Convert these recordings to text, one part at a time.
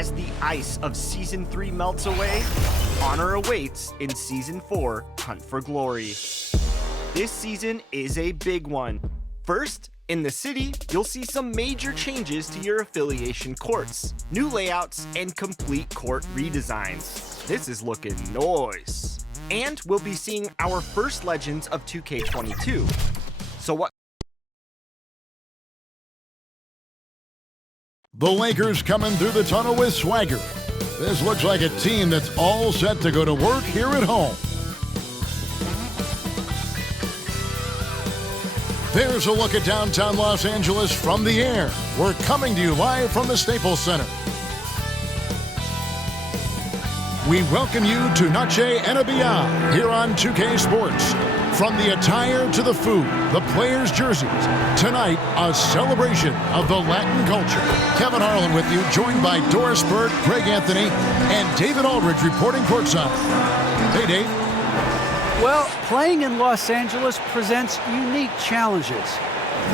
As the ice of Season 3 melts away, honor awaits in Season 4, Hunt for Glory. This season is a big one. First, in the city, you'll see some major changes to your affiliation courts, new layouts, and complete court redesigns. This is looking nice. And we'll be seeing our first Legends of 2K22. So what? The Lakers coming through the tunnel with swagger. This looks like a team that's all set to go to work here at home. There's a look at downtown Los Angeles from the air. We're coming to you live from the Staples Center. We welcome you to Noche and Beyond here on 2K Sports. From the attire to the food, the players' jerseys, tonight a celebration of the Latin culture. Kevin Harlan with you, joined by Doris Bird, Greg Anthony, and David Aldridge reporting courtside. Hey, Dave. Well, playing in Los Angeles presents unique challenges.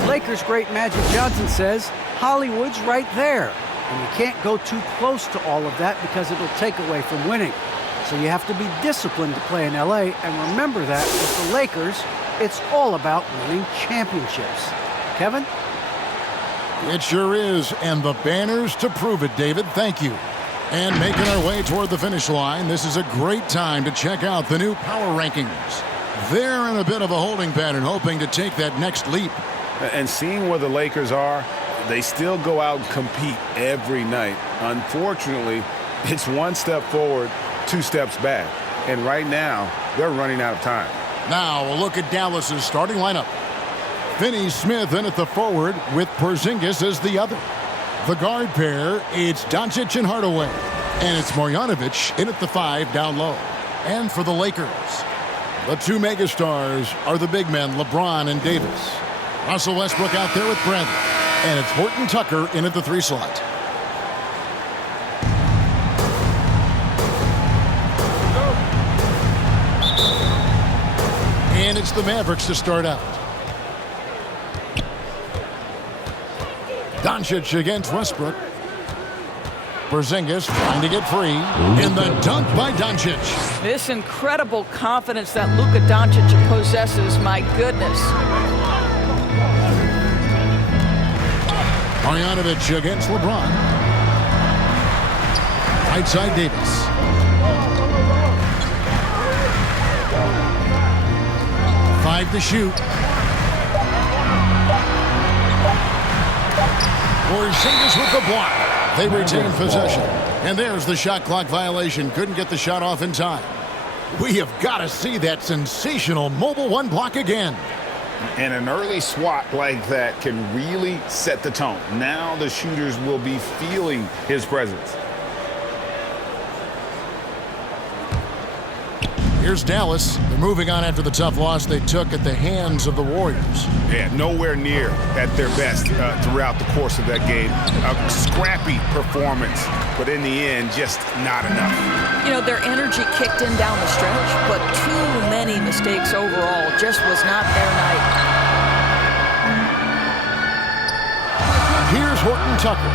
Lakers great Magic Johnson says Hollywood's right there, and you can't go too close to all of that because it'll take away from winning. So you have to be disciplined to play in LA, and remember that with the Lakers, it's all about winning championships. Kevin? It sure is, and the banners to prove it, David. Thank you. And making our way toward the finish line, this is a great time to check out the new power rankings. They're in a bit of a holding pattern, hoping to take that next leap. And seeing where the Lakers are, they still go out and compete every night. Unfortunately, it's one step forward, 2 steps back. And right now, they're running out of time. Now a look at Dallas's starting lineup. Finney Smith in at the forward with Porzingis as the other. The guard pair, it's Doncic and Hardaway. And it's Marjanovic in at the 5 down low. And for the Lakers, the 2 megastars are the big men, LeBron and Davis. Russell Westbrook out there with Bradley. And it's Horton Tucker in at the 3 slot. And it's the Mavericks to start out. Doncic against Westbrook. Porzingis trying to get free. In the dunk by Doncic. This incredible confidence that Luka Doncic possesses, my goodness. Marjanovic against LeBron. Right side Davis. Five to shoot. Porzingis with the block. They retain possession. And there's the shot clock violation. Couldn't get the shot off in time. We have got to see that sensational mobile 1 block again. And an early swat like that can really set the tone. Now the shooters will be feeling his presence. Here's Dallas. They're moving on after the tough loss they took at the hands of the Warriors. Yeah, nowhere near at their best throughout the course of that game. A scrappy performance, but in the end, just not enough. You know, their energy kicked in down the stretch, but too many mistakes overall. Just was not their night. Here's Horton Tucker.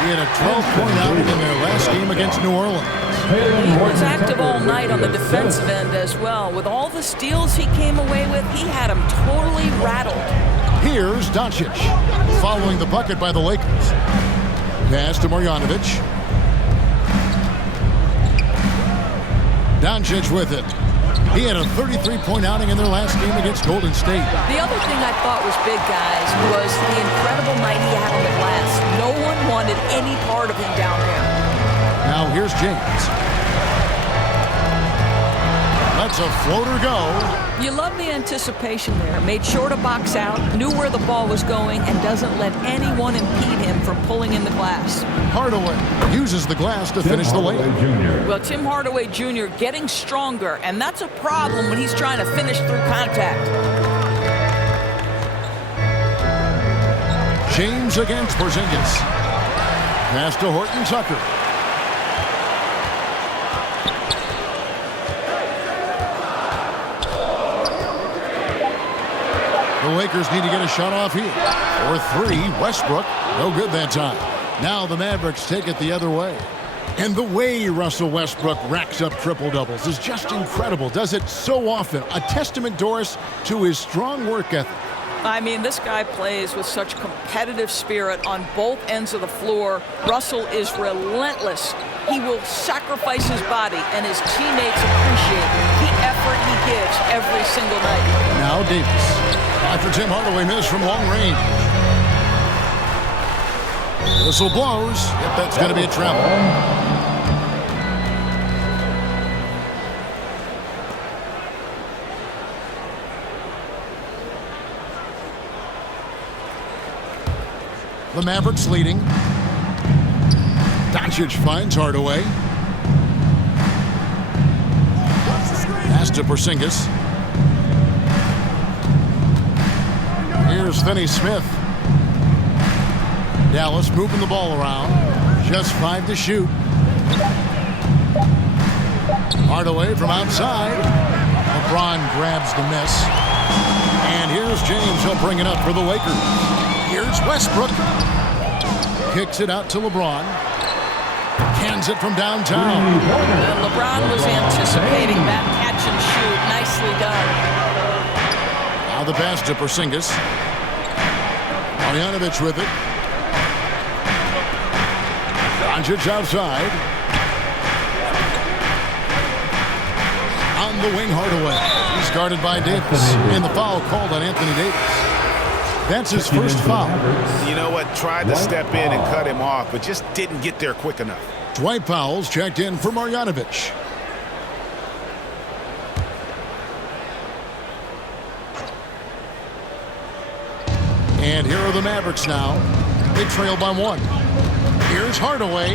He had a 12-point outing in their last game against New Orleans. He was active all night on the defensive end as well. With all the steals he came away with, he had them totally rattled. Here's Doncic, following the bucket by the Lakers. Pass to Marjanovic. Doncic with it. He had a 33-point outing in their last game against Golden State. The other thing I thought was big, guys, was the incredible night he had on the glass. No one wanted any part of him down there. Now here's James. Lets a floater go. You love the anticipation there. Made sure to box out, knew where the ball was going, and doesn't let anyone impede him from pulling in the glass. Hardaway uses the glass to finish the layup. Well, Tim Hardaway Jr. getting stronger, and that's a problem when he's trying to finish through contact. James against Porzingis. Pass to Horton Tucker. The Lakers need to get a shot off here. For 3, Westbrook. No good that time. Now the Mavericks take it the other way. And the way Russell Westbrook racks up triple-doubles is just incredible. Does it so often. A testament, Doris, to his strong work ethic. I mean, this guy plays with such competitive spirit on both ends of the floor. Russell is relentless. He will sacrifice his body, and his teammates appreciate the effort he gives every single night. Now Davis. After Tim Hardaway missed from long range. Whistle blows. Yep, that's going to be a travel. The Mavericks leading. Doncic finds Hardaway. Pass to Porzingis. Here's Finney Smith. Dallas moving the ball around. Just 5 to shoot. Hardaway from outside. LeBron grabs the miss. And here's James. He'll bring it up for the Lakers. Here's Westbrook. Kicks it out to LeBron. Cans it from downtown. And LeBron was anticipating that catch and shoot. Nicely done. Now the pass to Porzingis. Marjanovic with it. Doncic outside. On the wing, Hardaway. He's guarded by Davis. And the foul called on Anthony Davis. That's his first foul. You know what? Tried to step in and cut him off, but just didn't get there quick enough. Dwight Powell's checked in for Marjanovic. And here are the Mavericks now. They trail by 1. Here's Hardaway.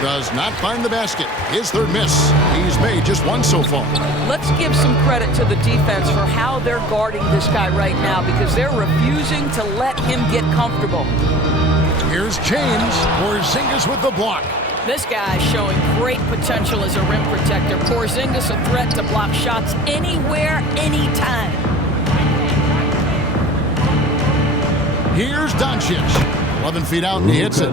Does not find the basket. His third miss. He's made just 1 so far. Let's give some credit to the defense for how they're guarding this guy right now, because they're refusing to let him get comfortable. Here's James. Porzingis with the block. This guy is showing great potential as a rim protector. Porzingis a threat to block shots anywhere, anytime. Here's Doncic. 11 feet out and he hits it.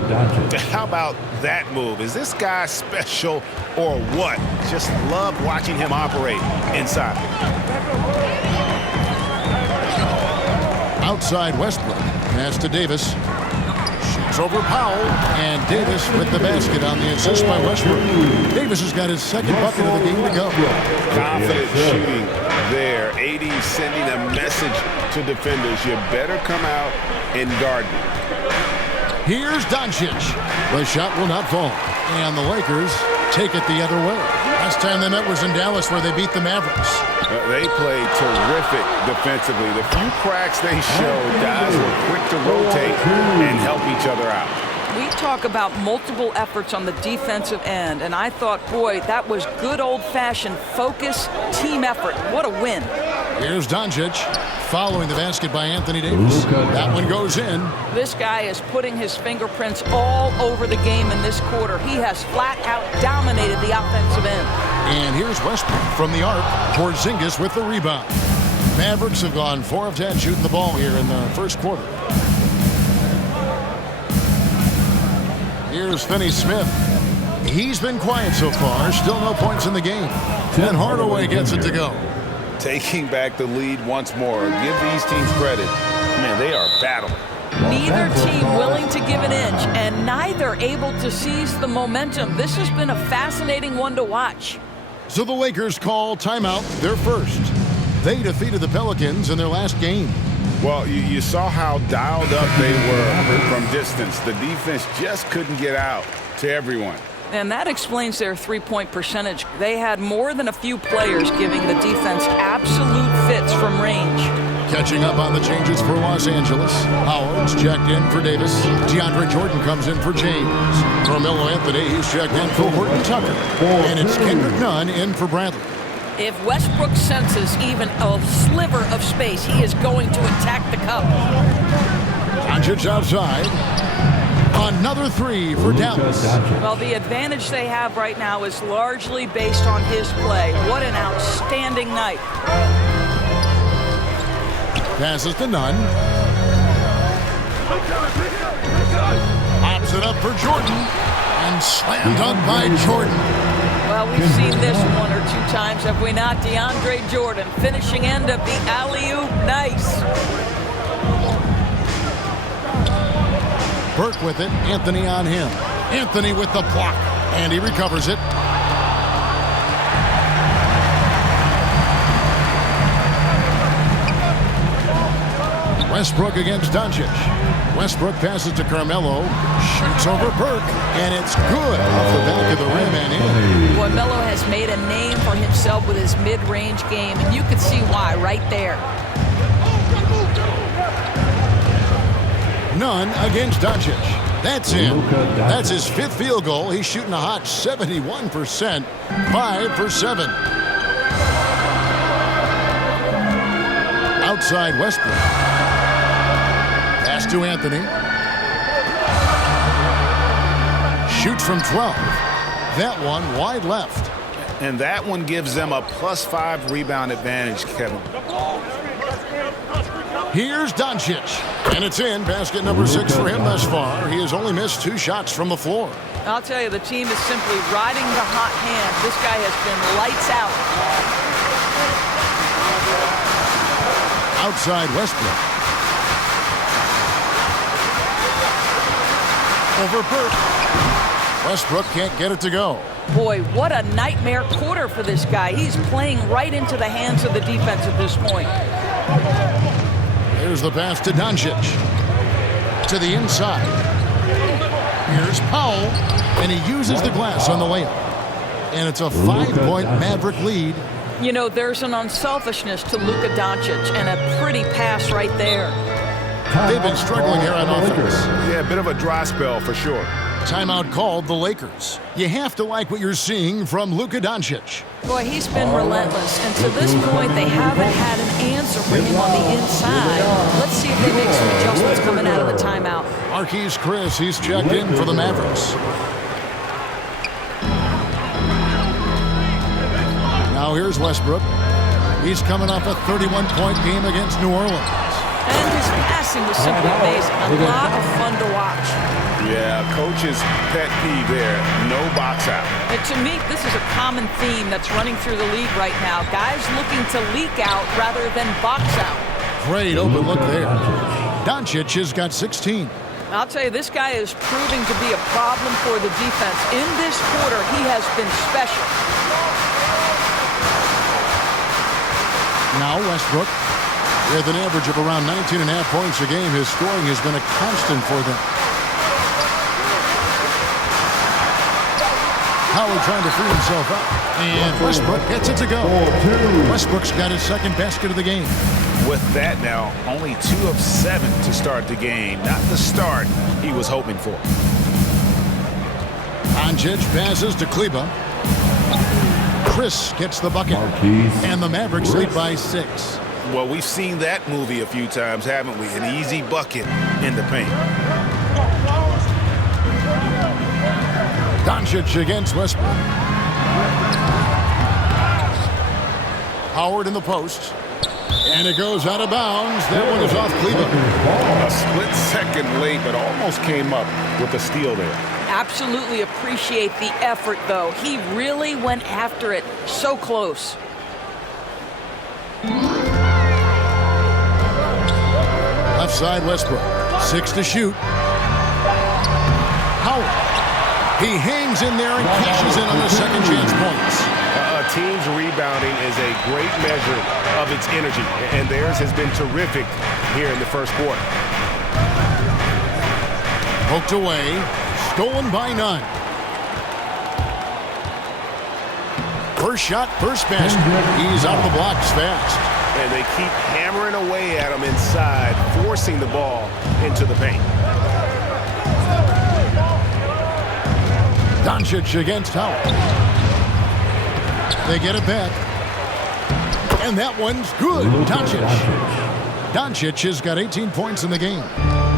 How about that move? Is this guy special or what? Just love watching him operate inside. Outside Westbrook. Pass to Davis. Shoots over Powell. And Davis with the basket on the assist by Westbrook. Davis has got his second bucket of the game to go. Confident shooting there. AD sending a message to defenders. You better come out and guard me. Here's Doncic. The shot will not fall. And the Lakers take it the other way. Last time they met was in Dallas, where they beat the Mavericks. They played terrific defensively. The few cracks they showed, guys were quick to rotate and help each other out. We talk about multiple efforts on the defensive end, and I thought, boy, that was good old-fashioned focus, team effort. What a win. Here's Doncic, following the basket by Anthony Davis. That one goes in. This guy is putting his fingerprints all over the game in this quarter. He has flat-out dominated the offensive end. And here's Westbrook from the arc. Porzingis with the rebound. Mavericks have gone 4 of 10 shooting the ball here in the first quarter. Here's Finney Smith. He's been quiet so far. Still no points in the game. And Hardaway gets it to go. Taking back the lead once more. Give these teams credit. Man, they are battling. Neither team willing to give an inch, and neither able to seize the momentum. This has been a fascinating one to watch. So the Lakers call timeout, their first. They defeated the Pelicans in their last game. Well, you saw how dialed up they were from distance. The defense just couldn't get out to everyone. And that explains their three-point percentage. They had more than a few players giving the defense absolute fits from range. Catching up on the changes for Los Angeles. Howard's checked in for Davis. DeAndre Jordan comes in for James. Carmelo Anthony, he's checked in for Horton Tucker. And it's Kendrick Nunn in for Bradley. If Westbrook senses even a sliver of space, he is going to attack the cup. Doncic outside. Another 3 for Dallas. Well, the advantage they have right now is largely based on his play. What an outstanding night. Passes to Nunn. Hops it up for Jordan. And slam dunk by Jordan. Well, we've seen this one or two times, have we not? DeAndre Jordan, finishing end of the alley-oop. Nice. Burke with it. Anthony on him. Anthony with the block. And he recovers it. Westbrook against Doncic. Westbrook passes to Carmelo. Shoots over Burke. And it's good off the back of the rim and in. Boy, Melo has made a name for himself with his mid-range game, and you can see why right there. None against Doncic. That's in. That's his 5th field goal. He's shooting a hot 71%. 5 for 7. Outside Westbrook. Pass to Anthony. Shoots from 12. That one wide left. And that one gives them a +5 rebound advantage, Kevin. Here's Doncic. And it's in. Basket number 6 for him thus far. He has only missed 2 shots from the floor. I'll tell you, the team is simply riding the hot hand. This guy has been lights out. Outside Westbrook. Over Burke. Westbrook can't get it to go. Boy, what a nightmare quarter for this guy. He's playing right into the hands of the defense at this point. Here's the pass to Doncic. To the inside. Here's Powell. And he uses the glass on the layup. And it's a 5-point Maverick lead. You know, there's an unselfishness to Luka Doncic and a pretty pass right there. They've been struggling here on offense. Yeah, a bit of a dry spell for sure. Timeout called the Lakers. You have to like what you're seeing from Luka Doncic. Boy, he's been relentless, and to this point, they haven't had an answer for him on the inside. Let's see if they make some adjustments coming out of the timeout. Marquise Chris, he's checked in for the Mavericks. Now here's Westbrook. He's coming off a 31-point game against New Orleans. And his passing was simply amazing. A lot of fun to watch. Yeah, coach's pet peeve there. No box out. And to me, this is a common theme that's running through the league right now. Guys looking to leak out rather than box out. Great open look there. Doncic has got 16. I'll tell you, this guy is proving to be a problem for the defense. In this quarter, he has been special. Now Westbrook, with an average of around 19.5 points a game, his scoring has been a constant for them. Howard trying to free himself up. And Westbrook gets it to go. Westbrook's got his 2nd basket of the game. With that now, only 2 of 7 to start the game. Not the start he was hoping for. Doncic passes to Kleba. Chris gets the bucket. And the Mavericks lead by 6. Well, we've seen that movie a few times, haven't we? An easy bucket in the paint. Doncic against Westbrook. Howard in the post. And it goes out of bounds. That one is off Cleveland. A split second late, but almost came up with a steal there. Absolutely appreciate the effort, though. He really went after it. So close. Left side Westbrook. 6 to shoot. Howard. He hangs in there and cashes in on the second chance points. A team's rebounding is a great measure of its energy, and theirs has been terrific here in the first quarter. Poked away. Stolen by none. First shot, first basket. He's out the blocks fast. And they keep hammering away at him inside, forcing the ball into the paint. Doncic against Howard. They get it back. And that one's good. Doncic has got 18 points in the game.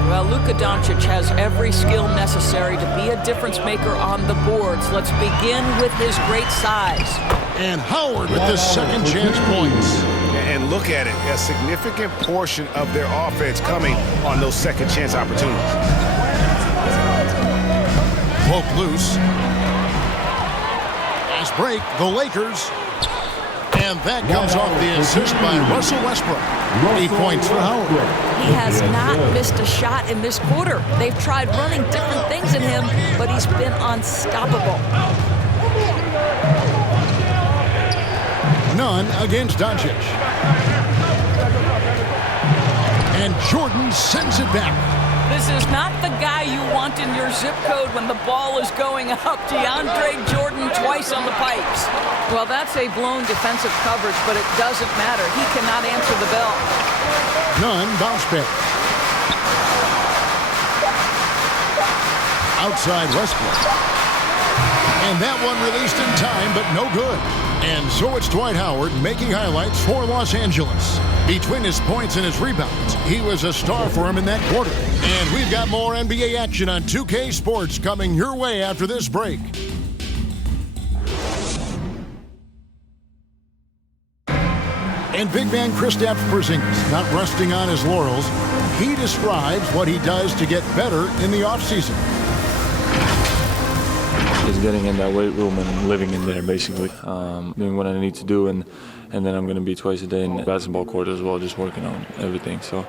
Well, Luka Doncic has every skill necessary to be a difference maker on the boards. Let's begin with his great size. And Howard with the second chance points. And look at it, a significant portion of their offense coming on those second chance opportunities. Poked loose. Fast break, the Lakers. And that comes off the assist by Russell Westbrook. 8 points for Howard. He has not missed a shot in this quarter. They've tried running different things in him, but he's been unstoppable. None against Doncic. And Jordan sends it back. This is not the guy you want in your zip code when the ball is going up. DeAndre Jordan twice on the pipes. Well, that's a blown defensive coverage, but it doesn't matter. He cannot answer the bell. None bounce back. Outside Westbrook. And that one released in time, but no good. And so it's Dwight Howard making highlights for Los Angeles. Between his points and his rebounds, he was a star for him in that quarter. And we've got more NBA action on 2K Sports coming your way after this break. And big man Kristaps Porzingis not resting on his laurels. He describes what he does to get better in the offseason. Just getting in that weight room and living in there, basically. Doing what I need to do, and then I'm going to be twice a day in the basketball court as well, just working on everything. So.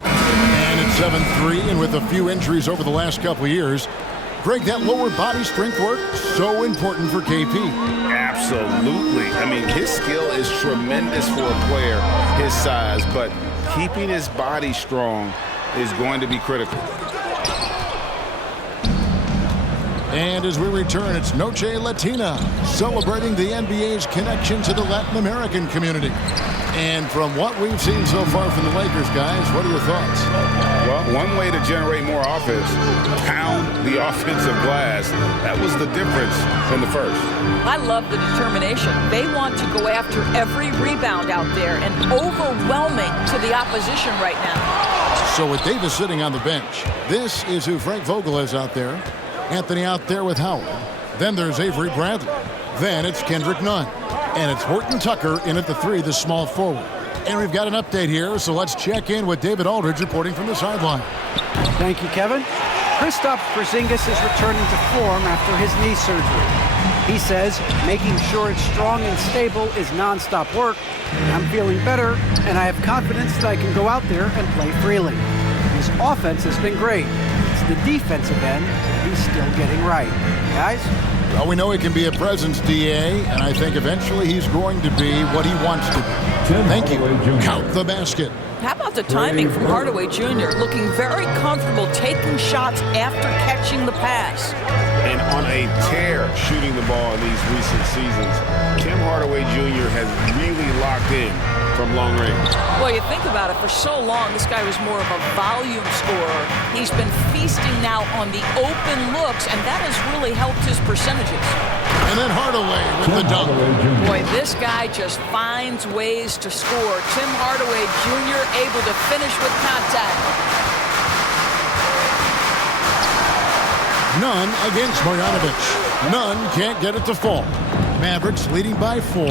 And it's 7-3, and with a few injuries over the last couple of years, Greg, that lower body strength work, so important for KP. Absolutely. I mean, his skill is tremendous for a player his size, but keeping his body strong is going to be critical. And as we return, it's Noche Latina, celebrating the NBA's connection to the Latin American community. And from what we've seen so far from the Lakers, guys, what are your thoughts? Well, one way to generate more offense, pound the offensive glass. That was the difference in the first. I love the determination. They want to go after every rebound out there and overwhelming to the opposition right now. So with Davis sitting on the bench, this is who Frank Vogel is out there. Anthony out there with Howard. Then there's Avery Bradley. Then it's Kendrick Nunn. And it's Horton Tucker in at the 3, the small forward. And we've got an update here, so let's check in with David Aldridge reporting from the sideline. Thank you, Kevin. Kristaps Porzingis is returning to form after his knee surgery. He says making sure it's strong and stable is nonstop work. I'm feeling better, and I have confidence that I can go out there and play freely. His offense has been great. It's the defensive end he's still getting right. Guys? Well, we know he can be a presence, DA, and I think eventually he's going to be what he wants to be. Thank you. Count the basket. How about the timing from Hardaway Jr. looking very comfortable taking shots after catching the pass. And on a tear shooting the ball in these recent seasons, Tim Hardaway Jr. has really locked in from long range. Well, you think about it, for so long, this guy was more of a volume scorer. He's been feasting now on the open looks, and that has really helped his percentages. And then Hardaway with the dunk. Boy, this guy just finds ways to score. Tim Hardaway Jr. able to finish with contact. Nunn against Marjanovic. Nunn can't get it to fall. Mavericks leading by 4.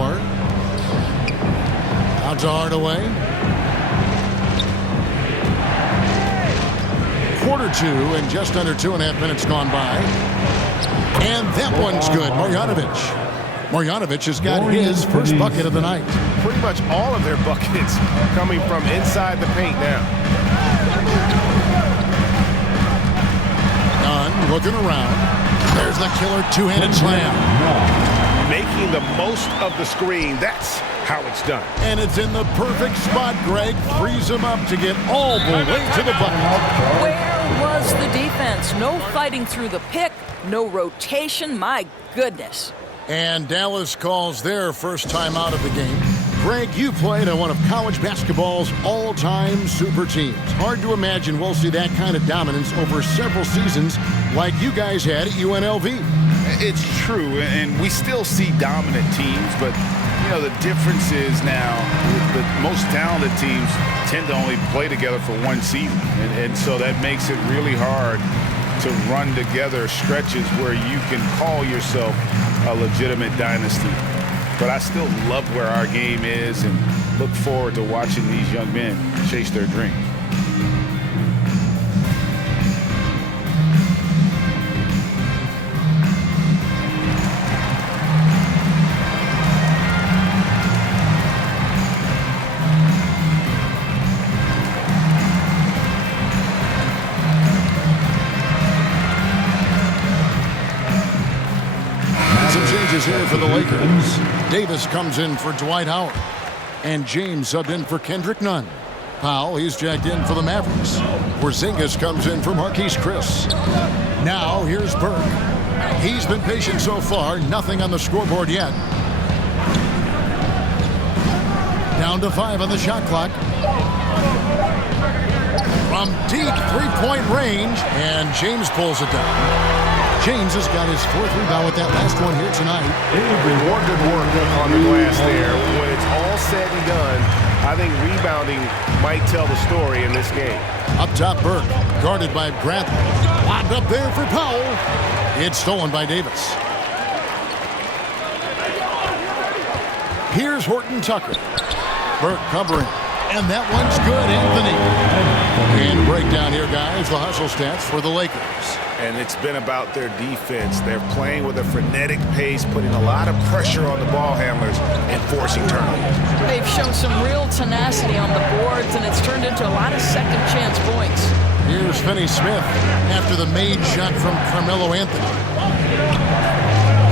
Out to Hardaway. Quarter 2 and just under 2.5 minutes gone by. And that one's good. Marjanovic has got his first bucket of the night. Pretty much all of their buckets coming from inside the paint now. Nunn looking around. There's the killer two-handed slam. Making the most of the screen. That's how it's done. And it's in the perfect spot. Greg frees him up to get all the way to the bucket. Where was the defense? No fighting through the pick, no rotation. My goodness. And Dallas calls their first time out of the game. Greg, you played on one of college basketball's all-time super teams. Hard to imagine we'll see that kind of dominance over several seasons like you guys had at UNLV. It's true, and we still see dominant teams, but you know, the difference is now the most talented teams tend to only play together for one season, and so that makes it really hard to run together stretches where you can call yourself a legitimate dynasty. But I still love where our game is and look forward to watching these young men chase their dreams. changes here for the Lakers. Davis comes in for Dwight Howard. And James subbed in for Kendrick Nunn. Powell, he's jacked in for the Mavericks. Porzingis comes in for Marquise Chris. Now, here's Burke. He's been patient so far, nothing on the scoreboard yet. Down to 5 on the shot clock. From deep three-point range, and James pulls it down. James has got his 4th rebound with that last one here tonight. More good work on the glass there. When it's all said and done, I think rebounding might tell the story in this game. Up top, Burke, guarded by Bradley. Lobbed up there for Powell. It's stolen by Davis. Here's Horton Tucker. Burke covering. And that one's good, Anthony. And breakdown here, guys, the hustle stats for the Lakers. And it's been about their defense. They're playing with a frenetic pace, putting a lot of pressure on the ball handlers and forcing turnovers. They've shown some real tenacity on the boards, and it's turned into a lot of second-chance points. Here's Finney Smith after the made shot from Carmelo Anthony.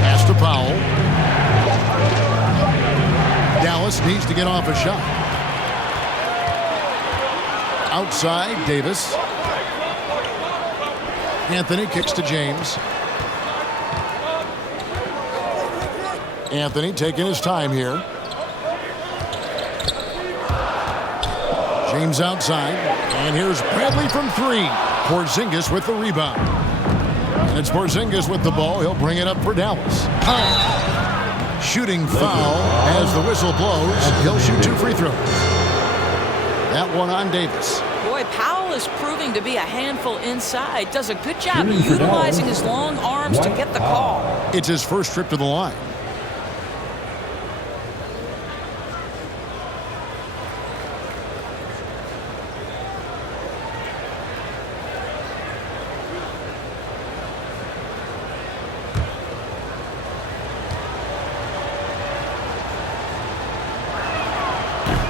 Pass to Powell. Dallas needs to get off a shot. Outside, Davis. Anthony kicks to James. Anthony taking his time here. James outside. And here's Bradley from 3. Porzingis with the rebound. And it's Porzingis with the ball. He'll bring it up for Dallas. Shooting foul as the whistle blows. He'll shoot 2 free throws. That one on Davis. Boy, Powell is proving to be a handful inside. Does a good job utilizing his long arms to get the call. It's his first trip to the line.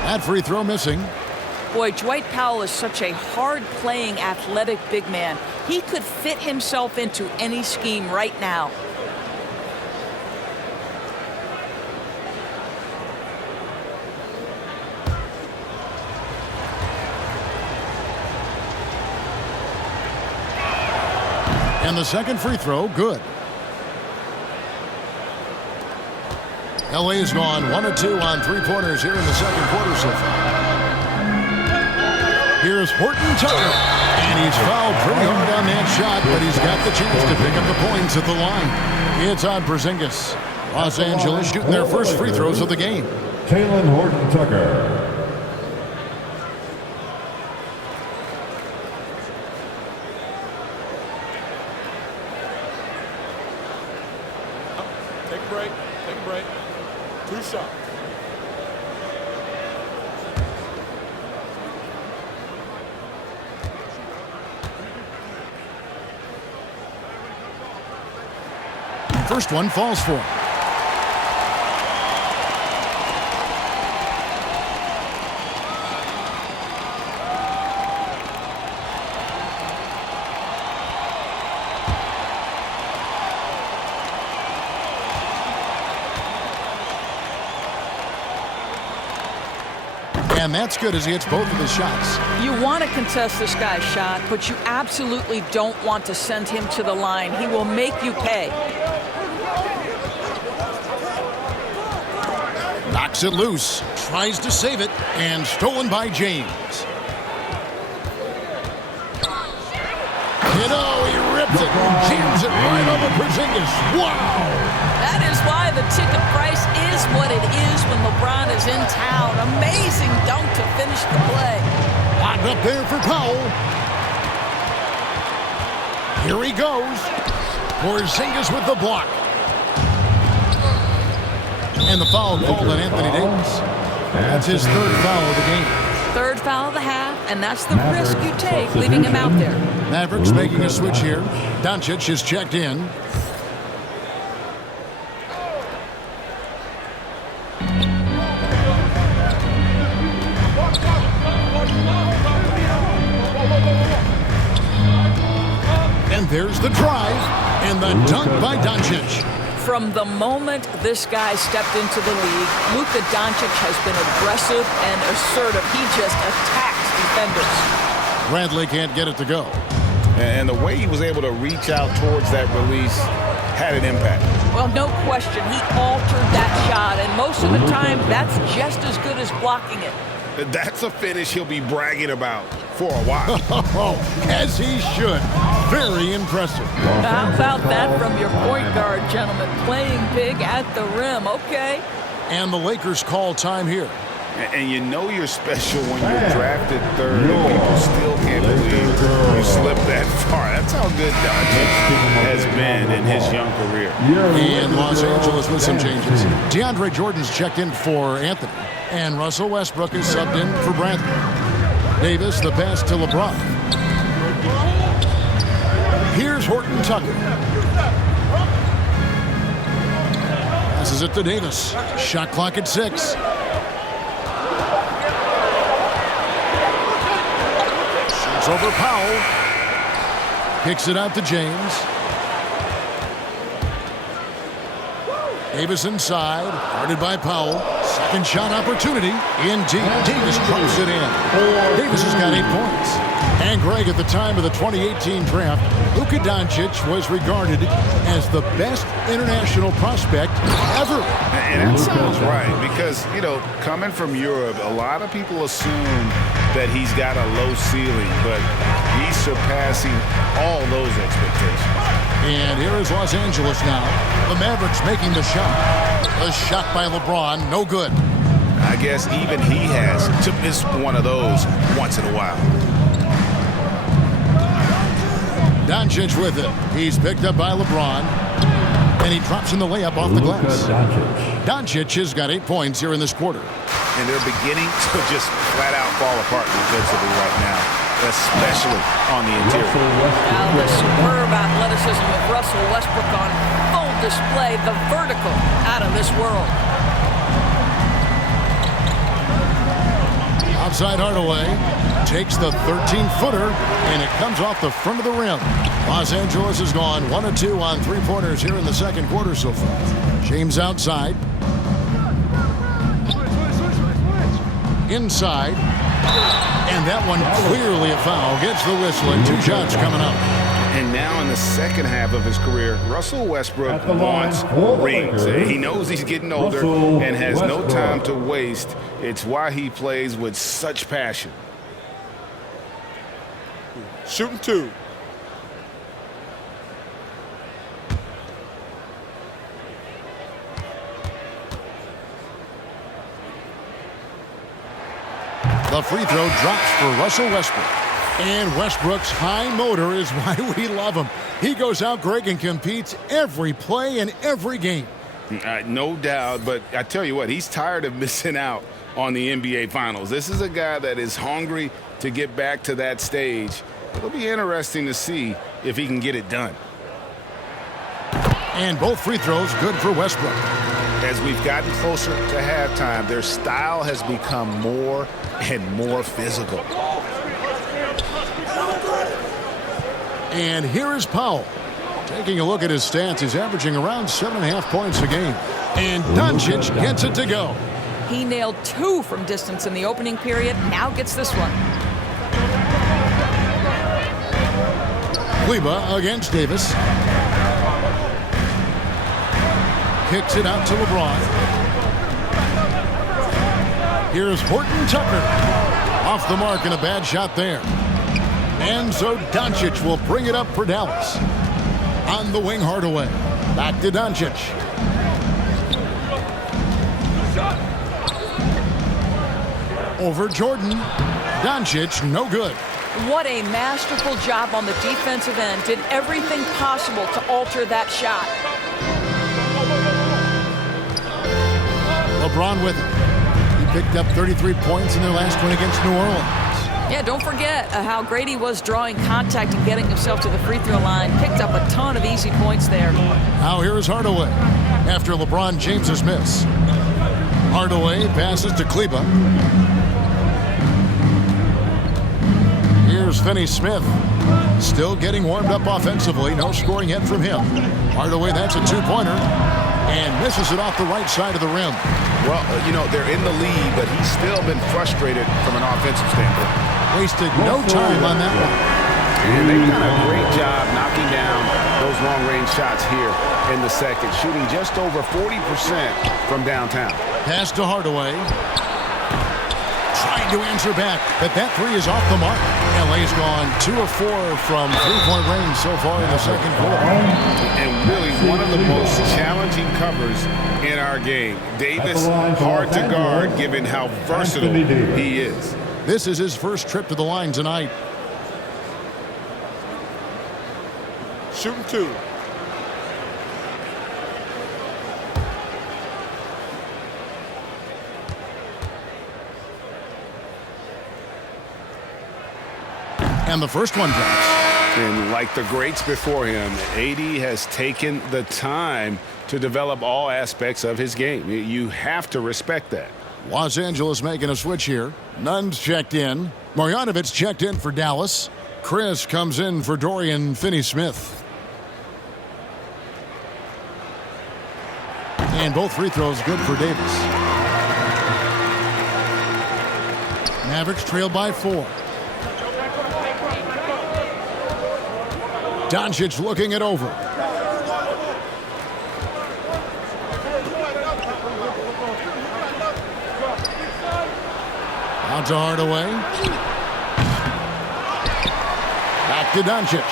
That free throw missing. Boy, Dwight Powell is such a hard-playing, athletic big man. He could fit himself into any scheme right now. And the second free throw, good. LA has gone 1 of 2 on 3-pointers here in the second quarter so far. Here's Horton Tucker. And he's fouled pretty hard on that shot, but he's got the chance to pick up the points at the line. It's on Porzingis. Los Angeles shooting their first free throws of the game. Taylor Horton Tucker. Take a break. Take a break. 2 shots. First one falls for him. And that's good as he hits both of his shots. You want to contest this guy's shot, but you absolutely don't want to send him to the line. He will make you pay. Knocks it loose, tries to save it, and stolen by James. You know, he rips it and jams it right over Porzingis. Wow! That is why the ticket price is what it is when LeBron is in town. Amazing dunk to finish the play. Locked up there for Powell. Here he goes. Porzingis with the block. And the foul called on Anthony Davis. That's his 3rd foul of the game. 3rd foul of the half, and that's the risk you take, leaving him out there. Mavericks making a switch here. Doncic is checked in. And there's the drive and the dunk by Doncic. From the moment this guy stepped into the league, Luka Doncic has been aggressive and assertive. He just attacks defenders. Bradley can't get it to go. And the way he was able to reach out towards that release had an impact. Well, no question. He altered that shot, and most of the time, that's just as good as blocking it. That's a finish he'll be bragging about for a while. As he should. Very impressive. How about that from your point guard, gentlemen? Playing big at the rim. Okay. And the Lakers call time here. And you know you're special when you're drafted third and people still can't believe you slipped that far. That's how good Doncic has been in his young career. And Los Angeles with some changes. DeAndre Jordan's checked in for Anthony. And Russell Westbrook is subbed in for Bradley. Davis, the pass to LeBron. Here's Horton Tucker. Passes it to Davis. Shot clock at 6. Shoots over Powell. Kicks it out to James. Davis inside. Guarded by Powell. Second shot opportunity. Indeed. Davis drops it in. Davis has got 8 points. And Greg, at the time of the 2018 draft, Luka Doncic was regarded as the best international prospect ever. And that sounds right because, you know, coming from Europe, a lot of people assume that he's got a low ceiling, but he's surpassing all those expectations. And here is Los Angeles now. The Mavericks making the shot. A shot by LeBron, no good. I guess even he has to miss one of those once in a while. Doncic with it. He's picked up by LeBron. And he drops in the layup off the glass. Doncic has got 8 points here in this quarter. And they're beginning to just flat out fall apart defensively right now, especially on the interior. Now the superb athleticism of Russell Westbrook on full display, the vertical out of this world. Outside Hardaway takes the 13-footer, and it comes off the front of the rim. Los Angeles has gone 1 of 2 on 3-pointers here in the second quarter so far. James outside. Inside. And that one clearly a foul. Gets the whistle, and 2 shots coming up. And now in the second half of his career, Russell Westbrook wants rings. He knows he's getting older and has no time to waste. It's why he plays with such passion. Shooting 2. The free throw drops for Russell Westbrook. And Westbrook's high motor is why we love him. He goes out, Greg, and competes every play and every game. No doubt, but I tell you what, he's tired of missing out on the NBA Finals. This is a guy that is hungry to get back to that stage. It'll be interesting to see if he can get it done. And both free throws good for Westbrook. As we've gotten closer to halftime, their style has become more and more physical. And here is Powell. Taking a look at his stats, he's averaging around 7.5 points a game. And Doncic gets it to go. He nailed 2 from distance in the opening period. Now gets this one. Kleba against Davis. Kicks it out to LeBron. Here's Horton Tucker. Off the mark and a bad shot there. And so Doncic will bring it up for Dallas. On the wing, Hardaway. Back to Doncic. Over Jordan. Doncic, no good. What a masterful job on the defensive end. Did everything possible to alter that shot. LeBron with it. He picked up 33 points in their last win against New Orleans. Yeah, don't forget how great he was drawing contact and getting himself to the free throw line. Picked up a ton of easy points there. Now here is Hardaway after LeBron James's miss. Hardaway passes to Kleba. Here's Finney Smith. Still getting warmed up offensively. No scoring yet from him. Hardaway, that's a 2-pointer. and misses it off the right side of the rim. Well, they're in the lead, but he's still been frustrated from an offensive standpoint. Wasted no time on that one. And they've done a great job knocking down those long-range shots here in the second, shooting just over 40% from downtown. Pass to Hardaway. Trying to answer back, but that three is off the mark. LA's gone 2 of 4 from three-point range so far in the second quarter. And really one of the most challenging covers in our game. Davis, hard to guard given how versatile he is. This is his first trip to the line tonight. Shooting 2. And the first one drops. And like the greats before him, AD has taken the time to develop all aspects of his game. You have to respect that. Los Angeles making a switch here. Nunn's checked in. Marjanovic checked in for Dallas. Chris comes in for Dorian Finney-Smith. And both free throws good for Davis. Mavericks trail by 4. Doncic looking it over. Out to Hardaway. Back to Doncic.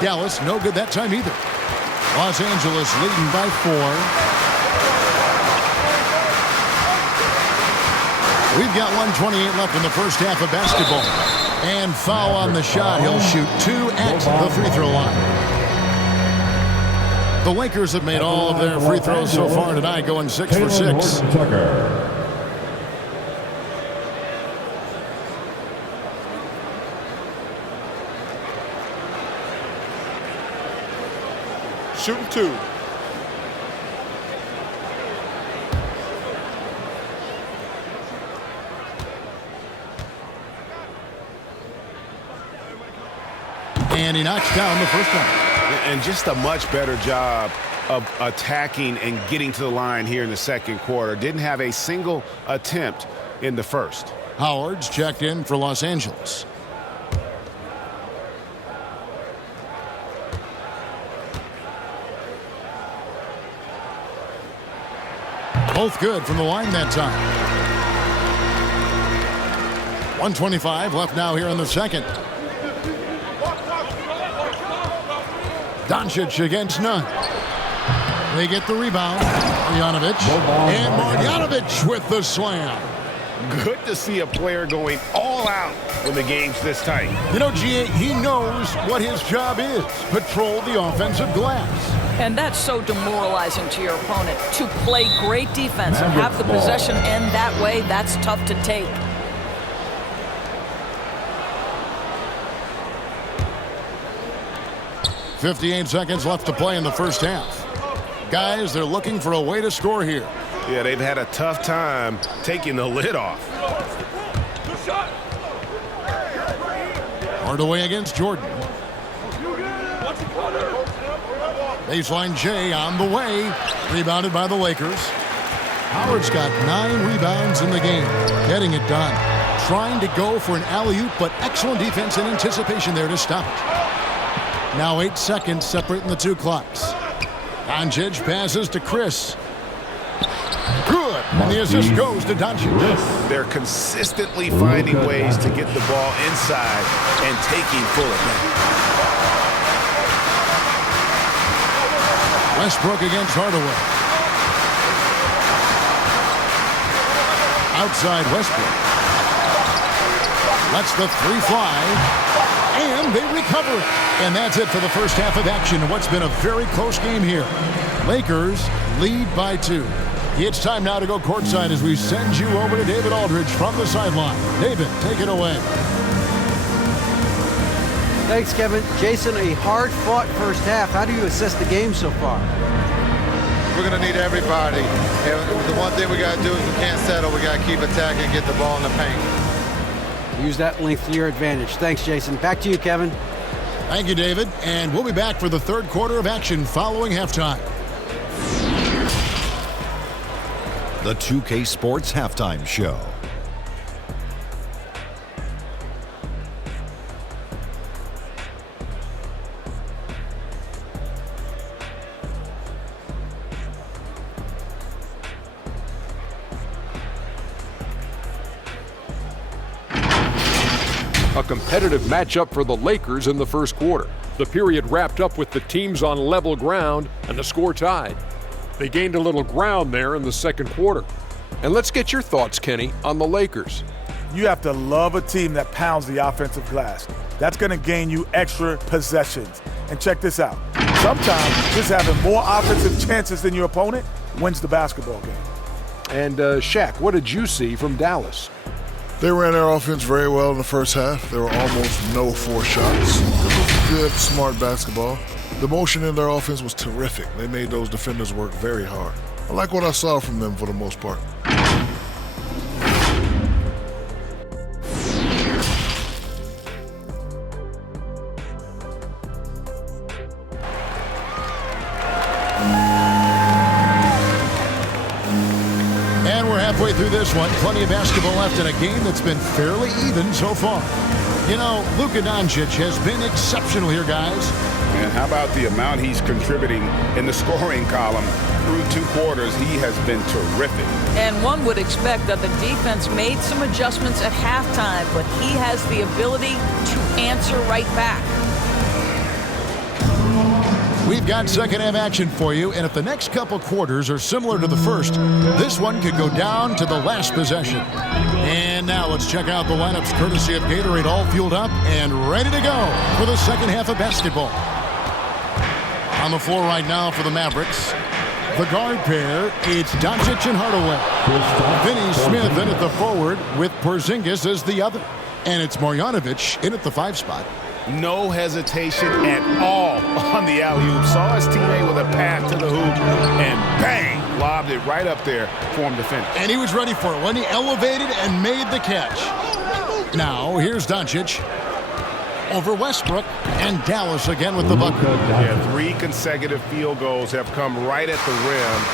Dallas no good that time either. Los Angeles leading by 4. We've got 1:28 left in the first half of basketball. And foul on the shot. He'll shoot 2 at the free throw line. The Lakers have made all of their free throws so far tonight, going 6 for 6. Shooting 2. And he knocks down the first one. And just a much better job of attacking and getting to the line here in the second quarter. Didn't have a single attempt in the first. Howard's checked in for Los Angeles. Both good from the line that time. 1:25 left now here in the second. Doncic against Nunn. They get the rebound. Marjanovic. And Marjanovic with the slam. Good to see a player going all out when the game's this tight. You know, G.A., he knows what his job is. Patrol the offensive glass. And that's so demoralizing to your opponent. To play great defense and have the possession end that way, that's tough to take. .58 seconds left to play in the first half. Guys, they're looking for a way to score here. Yeah, they've had a tough time taking the lid off. Hardaway against Jordan. Baseline J on the way. Rebounded by the Lakers. Howard's got 9 rebounds in the game. Getting it done. Trying to go for an alley-oop, but excellent defense and anticipation there to stop it. Now 8 seconds separating the two clocks. Doncic passes to Chris. Good. And the assist goes to Doncic. They're consistently finding ways to get the ball inside and taking full advantage. Westbrook against Hardaway. Outside Westbrook. Lets the 3 fly. And they recover it. And that's it for the first half of action in what's been a very close game here. Lakers lead by 2. It's time now to go courtside as we send you over to David Aldridge from the sideline. David, take it away. Thanks, Kevin. Jason, a hard-fought first half. How do you assess the game so far? We're going to need everybody. And the one thing we got to do is we can't settle. We got to keep attacking and get the ball in the paint. Use that length to your advantage. Thanks, Jason. Back to you, Kevin. Thank you, David. And we'll be back for the third quarter of action following halftime. The 2K Sports Halftime Show. A competitive matchup for the Lakers in the first quarter. The period wrapped up with the teams on level ground and the score tied. They gained a little ground there in the second quarter. And let's get your thoughts, Kenny, on the Lakers. You have to love a team that pounds the offensive glass. That's going to gain you extra possessions. And check this out. Sometimes just having more offensive chances than your opponent wins the basketball game. And Shaq, what did you see from Dallas? They ran their offense very well in the first half. There were almost no forced shots. It was good, smart basketball. The motion in their offense was terrific. They made those defenders work very hard. I like what I saw from them for the most part. And we're halfway through this one. Plenty of basketball left in a game that's been fairly even so far. You know, Luka Doncic has been exceptional here, guys. And how about the amount he's contributing in the scoring column through 2 quarters? He has been terrific. And one would expect that the defense made some adjustments at halftime, but he has the ability to answer right back. We've got second half action for you, and if the next couple quarters are similar to the first, this one could go down to the last possession. And now let's check out the lineups courtesy of Gatorade, all fueled up and ready to go for the second half of basketball. On the floor right now for the Mavericks, the guard pair, it's Doncic and Hardaway. Finney Smith in at the forward with Porzingis as the other. And it's Marjanovic in at the 5 spot. No hesitation at all on the alley-oop. Saw his teammate with a pass to the hoop, and bang, lobbed it right up there for him to finish. And he was ready for it when he elevated and made the catch. Now, here's Doncic over Westbrook, and Dallas again with the bucket. Yeah, 3 consecutive field goals have come right at the rim.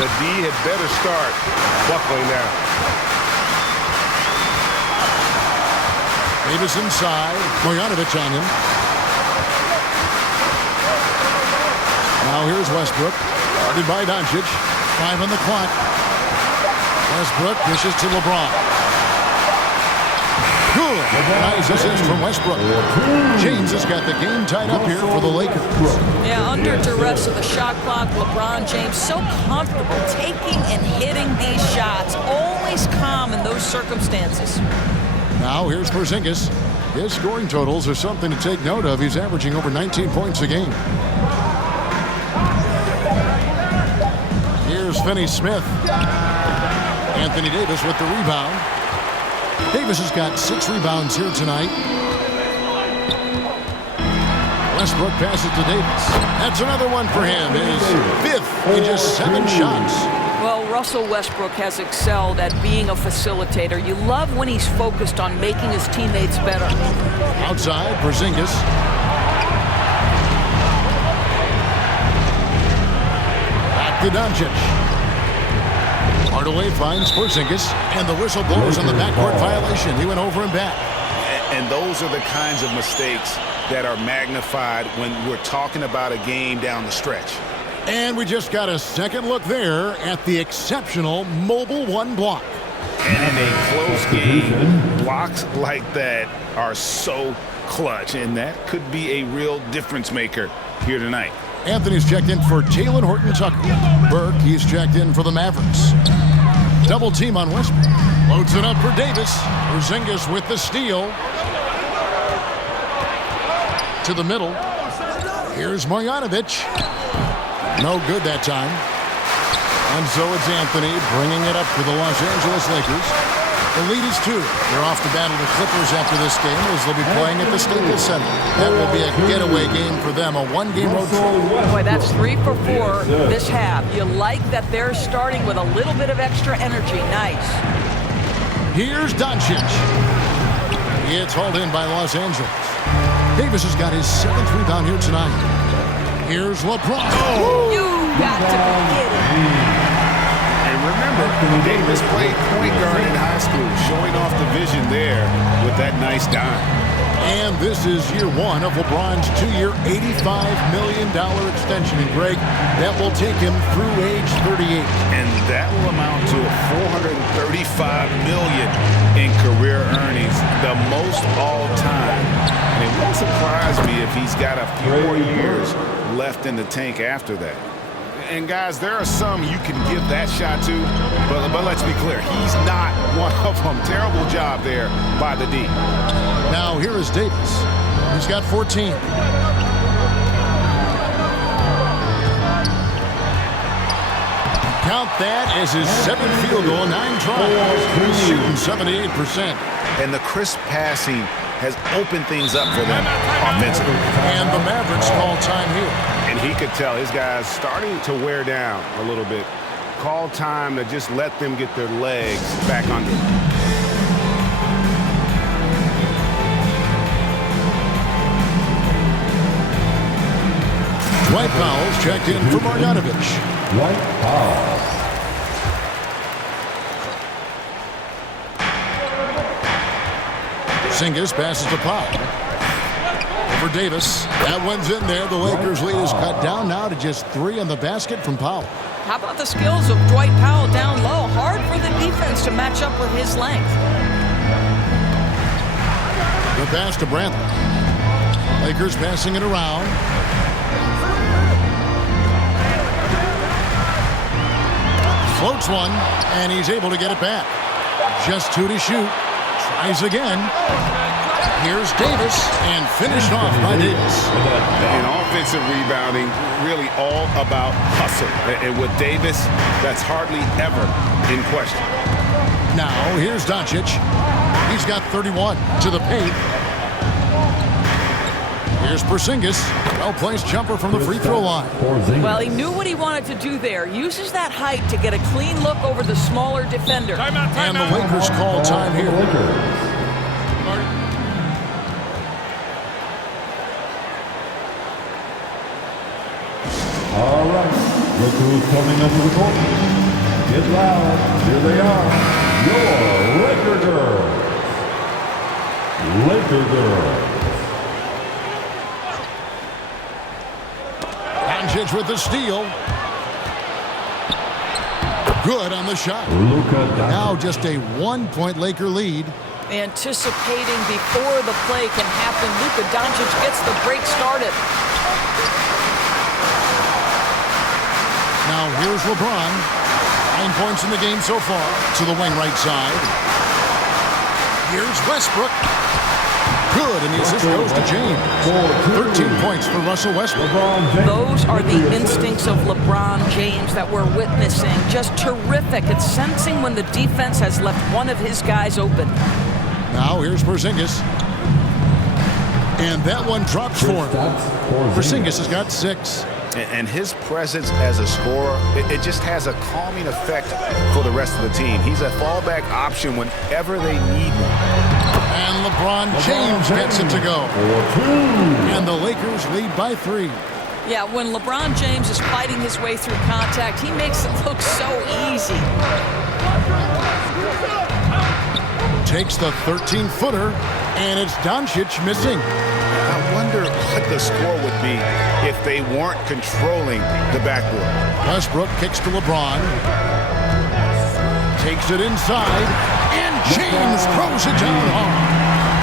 The D had better start buckling now. Davis inside. Marjanovic on him. Now here's Westbrook. Guarded by Doncic. 5 on the clock. Westbrook dishes to LeBron. Good. Nice assist from Westbrook. James has got the game tied up here for the Lakers. Yeah, under duress of the shot clock, LeBron James so comfortable taking and hitting these shots. Always calm in those circumstances. Now here's Porzingis. His scoring totals are something to take note of. He's averaging over 19 points a game. Here's Finney Smith. Anthony Davis with the rebound. Davis has got 6 rebounds here tonight. Westbrook passes to Davis. That's another one for him. His 5th in just 7 shots. Well, Russell Westbrook has excelled at being a facilitator. You love when he's focused on making his teammates better. Outside, Porzingis. Back to Doncic. Hardaway finds Porzingis, and the whistle blows on the backcourt violation. He went over and back. And those are the kinds of mistakes that are magnified when we're talking about a game down the stretch. And we just got a second look there at the exceptional Mobile 1 block. And in a close game, blocks like that are so clutch, and that could be a real difference maker here tonight. Anthony's checked in for Talen Horton-Tucker. Burke, he's checked in for the Mavericks. Double team on Westbrook. Loads it up for Davis. Porzingis with the steal. To the middle. Here's Marjanovic. No good that time. And so it's Anthony bringing it up for the Los Angeles Lakers. The lead is 2. They're off to battle the Clippers after this game as they'll be playing at the Staples Center. That will be a getaway game for them, a 1-game road trip. Boy, that's 3 for 4 this half. You like that they're starting with a little bit of extra energy. Nice. Here's Doncic. It's hauled in by Los Angeles. Davis has got his 7th rebound here tonight. Here's LeBron. Oh. You got to be kidding. And remember, Davis played point guard in high school, showing off the vision there with that nice dime. And this is year 1 of LeBron's 2-year, $85 million extension. And Greg, that will take him through age 38. And that will amount to $435 million in career earnings, the most all time. And it won't surprise me if he's got a few more years left in the tank after that. And guys, there are some you can give that shot to, but let's be clear, he's not one of them. Terrible job there by the D. Now here is Davis. He's got 14. Count that as his 7th field goal, 9 tries. He's shooting 78%. And the crisp passing has opened things up for them offensively. And the Mavericks call time here. And he could tell his guys starting to wear down a little bit. Call time to just let them get their legs back under them. Dwight Powell's checked in for Marjanovic. Dwight Powell. Porzingis passes to Powell. For Davis, that one's in there. The Lakers' lead is cut down now to just 3 on the basket from Powell. How about the skills of Dwight Powell down low? Hard for the defense to match up with his length. The pass to Brantley. Lakers passing it around. Floats one, and he's able to get it back. Just 2 to shoot. Tries again. Here's Davis, and finished off by Davis. And offensive rebounding, really all about hustle. And with Davis, that's hardly ever in question. Now, here's Doncic. He's got 31 to the paint. Here's Porzingis. Well-placed jumper from the free throw line. Well, he knew what he wanted to do there. Uses that height to get a clean look over the smaller defender. And the Lakers call time here. All right, look who's coming up to the court. Get loud. Here they are, your Laker girls. Laker girls. Doncic with the steal. Good on the shot. Now just a 1-point Laker lead. Anticipating before the play can happen, Luka Doncic gets the break started. Now here's LeBron. 9 points in the game so far to the wing right side. Here's Westbrook. Good, and the assist goes to James. 13 points for Russell Westbrook. Those are the instincts of LeBron James that we're witnessing. Just terrific at sensing when the defense has left one of his guys open. Now here's Porzingis. And that one drops for him. Porzingis has got 6. And his presence as a scorer, it just has a calming effect for the rest of the team. He's a fallback option whenever they need one. And LeBron James gets it to go. And the Lakers lead by 3. Yeah, when LeBron James is fighting his way through contact, he makes it look so easy. Takes the 13-footer, and it's Doncic missing. I wonder what the score would be if they weren't controlling the backboard. Westbrook kicks to LeBron. Takes it inside, and James throws it down hard.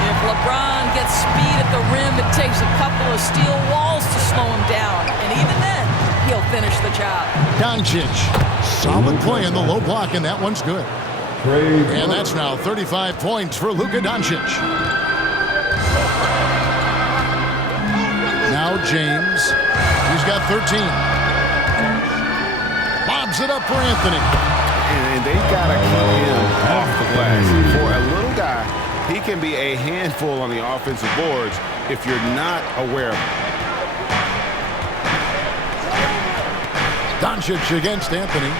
If LeBron gets speed at the rim, it takes a couple of steel walls to slow him down. And even then, he'll finish the job. Doncic, solid play in the low block, and that one's good. And that's now 35 points for Luka Doncic. Now James, he's got 13. Lobs it up for Anthony. And they got to keep him off the glass. For a little guy, he can be a handful on the offensive boards if you're not aware of it. Doncic against Anthony.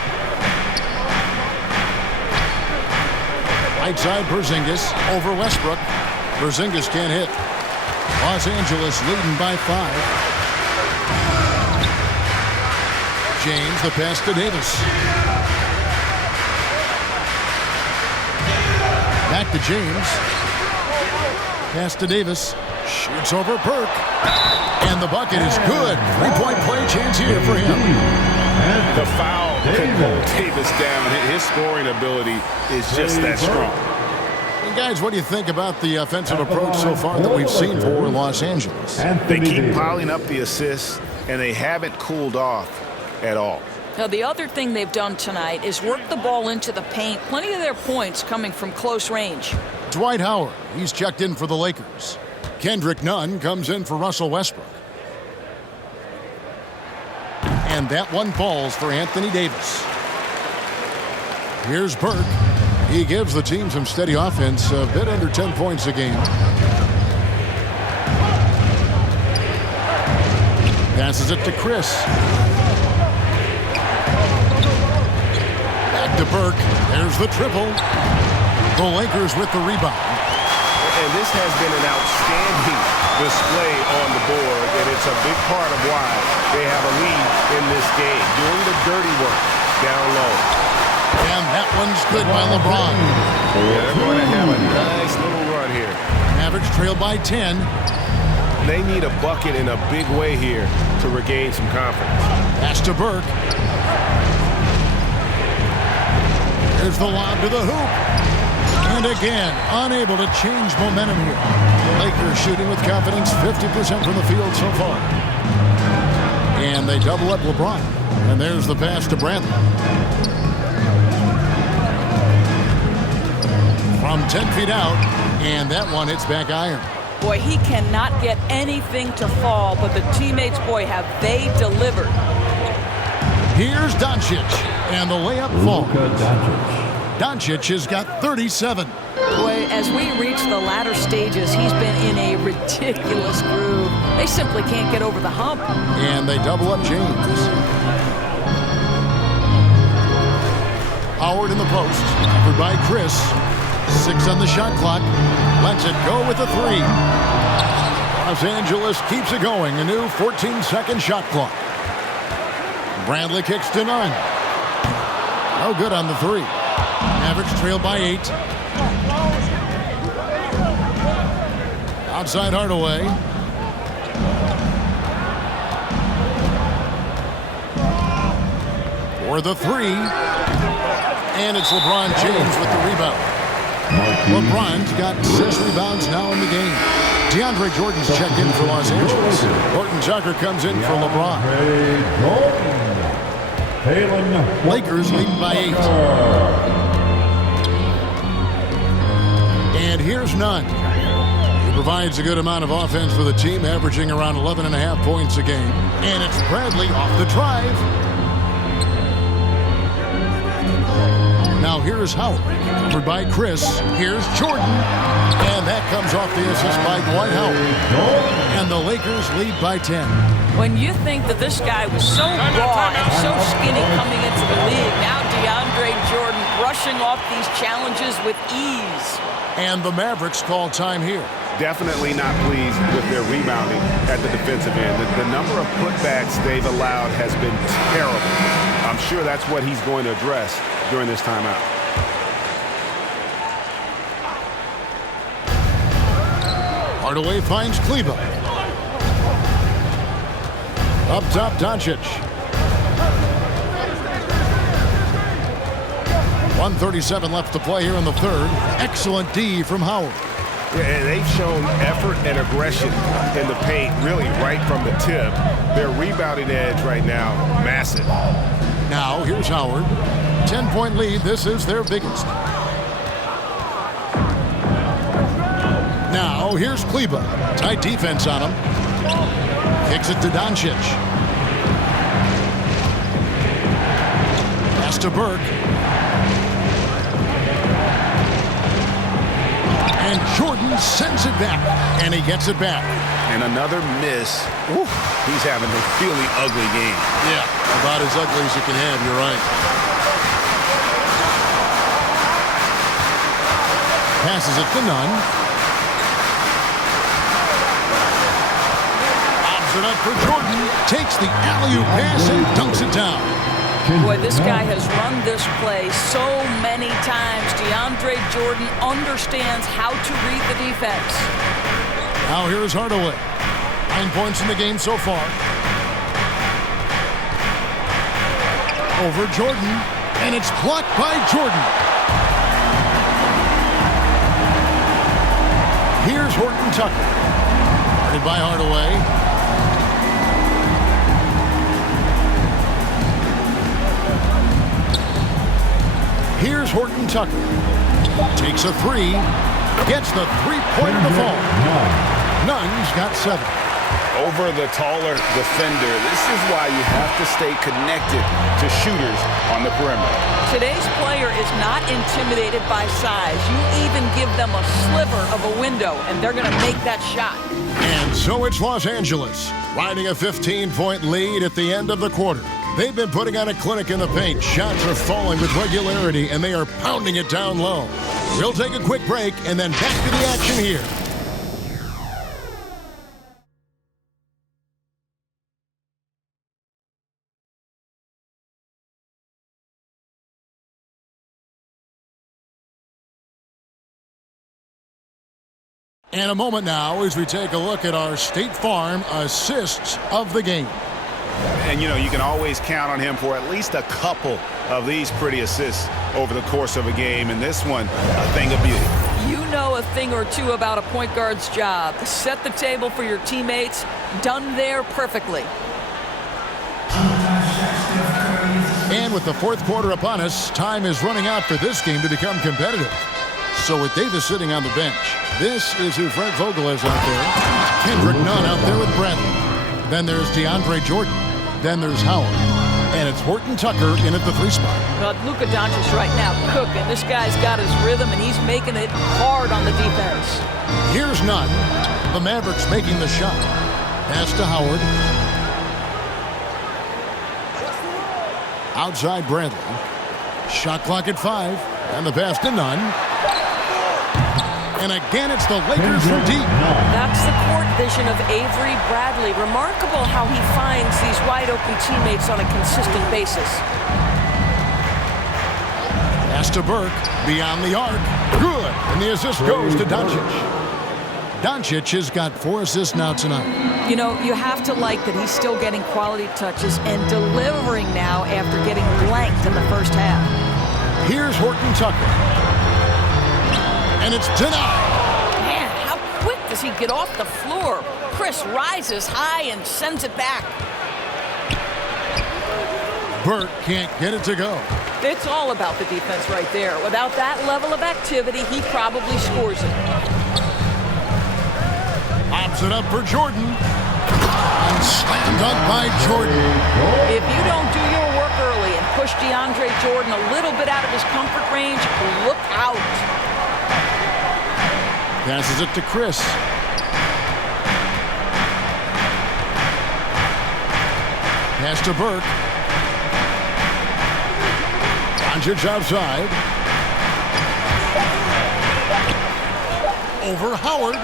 Right side Porzingis over Westbrook. Porzingis can't hit. Los Angeles leading by 5. James, the pass to Davis. Back to James. Pass to Davis. Shoots over Burke. And the bucket is good. 3-point play chance here for him. The foul can hold Davis down. His scoring ability is just that strong. And guys, what do you think about the offensive approach so far that we've seen for Los Angeles? They keep piling up the assists, and they haven't cooled off at all. Now, the other thing they've done tonight is work the ball into the paint. Plenty of their points coming from close range. Dwight Howard, he's checked in for the Lakers. Kendrick Nunn comes in for Russell Westbrook. And that one falls for Anthony Davis. Here's Burke. He gives the team some steady offense, a bit under 10 points a game. Passes it to Chris. Back to Burke. There's the triple. The Lakers with the rebound. And this has been an outstanding display on the board, and it's a big part of why they have a lead in this game, doing the dirty work down low. And that one's good by LeBron. They're going to have a nice little run here. Mavericks trail by 10. They need a bucket in a big way here to regain some confidence. Pass to Burke. Here's the lob to the hoop. And again, unable to change momentum here. Lakers shooting with confidence, 50% from the field so far. And they double up LeBron. And there's the pass to Bradley. From 10 feet out, and that one hits back iron. Boy, he cannot get anything to fall, but the teammates, boy, have they delivered. Here's Doncic, and the layup falls. Doncic has got 37. Boy, as we reach the latter stages, he's been in a ridiculous groove. They simply can't get over the hump. And they double up James. Howard in the post, covered by Chris. 6 on the shot clock. Lets it go with a 3. Los Angeles keeps it going. A new 14-second shot clock. Bradley kicks to Nunn. No good on the 3. Mavericks trail by 8. Outside Hardaway. For the 3. And it's LeBron James with the rebound. LeBron's got 6 rebounds now in the game. DeAndre Jordan's checked in for Los Angeles. Horton Tucker comes in for LeBron. Lakers leading by 8. And here's Nunn. He provides a good amount of offense for the team, averaging around 11.5 points a game. And it's Bradley off the drive. Now here's Howard, covered by Chris. Here's Jordan, and that comes off the assist by Dwight Howard. And the Lakers lead by 10. When you think that this guy was so raw and so skinny coming into the league, now DeAndre Jordan brushing off these challenges with ease. And the Mavericks call time here. Definitely not pleased with their rebounding at the defensive end. The number of putbacks they've allowed has been terrible. I'm sure that's what he's going to address during this timeout. Hardaway finds Kleba. Up top, Doncic. 1:37 left to play here in the third. Excellent D from Howard. Yeah, they've shown effort and aggression in the paint, really right from the tip. Their rebounding edge right now, massive. Now, here's Howard. 10-point lead. This is their biggest. Now, here's Kleba. Tight defense on him. Kicks it to Doncic. Pass to Burke. And Jordan sends it back. And he gets it back. And another miss. Ooh, he's having a really ugly game. Yeah, about as ugly as you can have. You're right. Passes it to Nunn. it up for Jordan. Takes the alley-oop pass and dunks it down. Boy, this guy has run this play so many times. DeAndre Jordan understands how to read the defense. Now here's Hardaway. 9 points in the game so far. Over Jordan, and it's blocked by Jordan. Here's Horton Tucker. Guarded by Hardaway. Here's Horton Tucker. Takes a three. Gets the three-pointer to fall. Nunn's got 7. Over the taller defender, this is why you have to stay connected to shooters on the perimeter. Today's player is not intimidated by size. You even give them a sliver of a window, and they're going to make that shot. And so it's Los Angeles, riding a 15-point lead at the end of the quarter. They've been putting on a clinic in the paint. Shots are falling with regularity, and they are pounding it down low. We'll take a quick break, and then back to the action here. And a moment now as we take a look at our State Farm assists of the game. And, you know, you can always count on him for at least a couple of these pretty assists over the course of a game. And this one, a thing of beauty. You know a thing or two about a point guard's job. Set the table for your teammates. Done there perfectly. And with the fourth quarter upon us, time is running out for this game to become competitive. So with Davis sitting on the bench, this is who Frank Vogel is out there. Kendrick Nunn out there with Bradley. Then there's DeAndre Jordan. Then there's Howard. And it's Horton Tucker in at the 3 spot. Well, Luka Doncic right now cooking. This guy's got his rhythm, and he's making it hard on the defense. Here's Nunn. The Mavericks making the shot. Pass to Howard. Outside Bradley. Shot clock at 5. And the pass to Nunn. And again, it's the Lakers from deep. That's the court vision of Avery Bradley. Remarkable how he finds these wide-open teammates on a consistent basis. Pass to Burke, beyond the arc. Good, and the assist goes to Doncic. Doncic has got 4 assists now tonight. You know, you have to like that he's still getting quality touches and delivering now after getting blanked in the first half. Here's Horton Tucker. And it's denied. Man, how quick does he get off the floor? Chris rises high and sends it back. Burke can't get it to go. It's all about the defense right there. Without that level of activity, he probably scores it. Pops it up for Jordan. And slammed up by Jordan. If you don't do your work early and push DeAndre Jordan a little bit out of his comfort range, look out. Passes it to Chris. Pass to Burke. Doncic outside. Over Howard.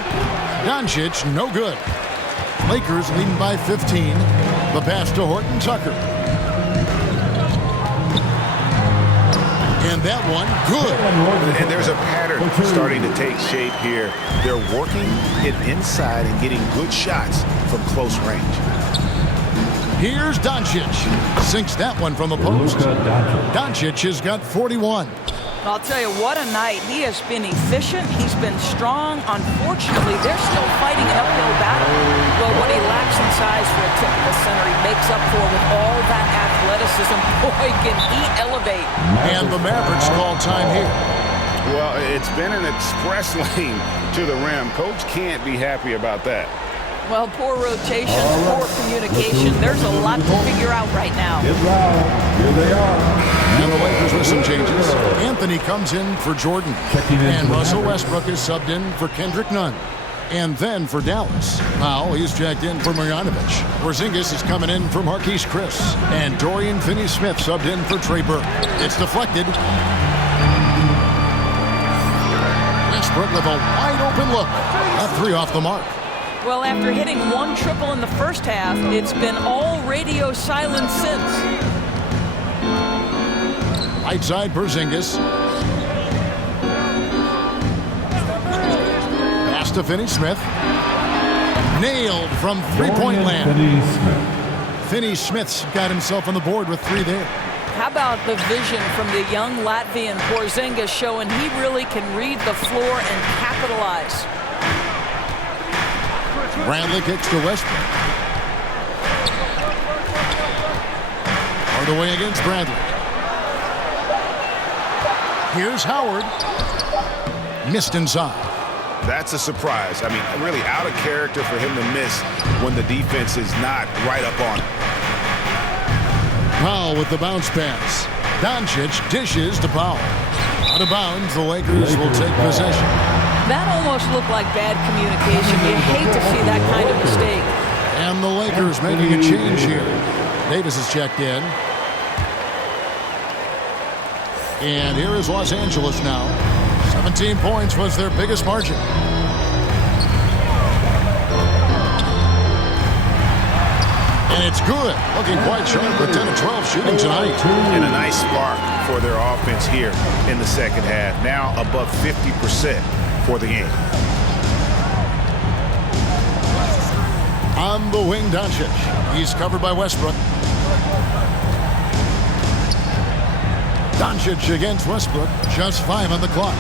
Doncic, no good. Lakers leading by 15. The pass to Horton Tucker. And that one, good. And there's a pattern starting to take shape here. They're working it inside and getting good shots from close range. Here's Doncic. Sinks that one from the post. Doncic has got 41. I'll tell you, what a night. He has been efficient. He's been strong. Unfortunately, they're still fighting an uphill battle. But what he lacks in size for a typical center, he makes up for with all that athleticism. Boy, can he elevate. And the Mavericks call time here. Well, it's been an express lane to the rim. Coach can't be happy about that. Well, poor rotation, poor communication. There's a lot to figure out right now. Here they are. And the Lakers with some changes. Anthony comes in for Jordan. And Russell Westbrook is subbed in for Kendrick Nunn. And then for Dallas, Powell, he's checked in for Marjanovic. Porzingis is coming in for Marquise Chris. And Dorian Finney-Smith subbed in for Trey Burke. It's deflected. Westbrook with a wide open look. A 3 off the mark. Well, after hitting one triple in the first half, it's been all radio silence since. Right side, Porzingis. Pass to Finney-Smith. Nailed from three-point land. Finney-Smith's got himself on the board with 3 there. How about the vision from the young Latvian Porzingis, showing he really can read the floor and capitalize. Bradley kicks to Westbrook. Hardaway against Bradley. Here's Howard. Missed inside. That's a surprise. I mean, really out of character for him to miss when the defense is not right up on him. Powell with the bounce pass. Doncic dishes to Powell. Out of bounds, the Lakers will take possession. That almost looked like bad communication. You hate to see that kind of mistake. And the Lakers making a change here. Davis is checked in. And here is Los Angeles now. 17 points was their biggest margin. And it's good. Looking quite sharp with 10 of 12 shooting tonight. And a nice spark for their offense here in the second half. Now above 50% for the game. On the wing, Doncic. He's covered by Westbrook. Doncic against Westbrook. Just 5 on the clock.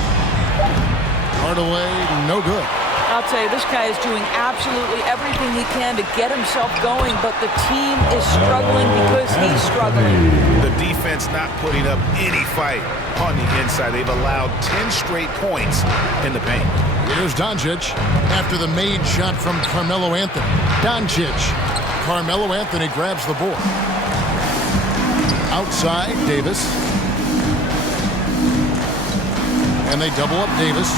Hardaway, no good. I'll tell you, this guy is doing absolutely everything he can to get himself going, but the team is struggling because he's struggling. The defense not putting up any fight on the inside. They've allowed 10 straight points in the paint. Here's Doncic after the made shot from Carmelo Anthony. Doncic. Carmelo Anthony grabs the board. Outside, Davis. And they double up Davis.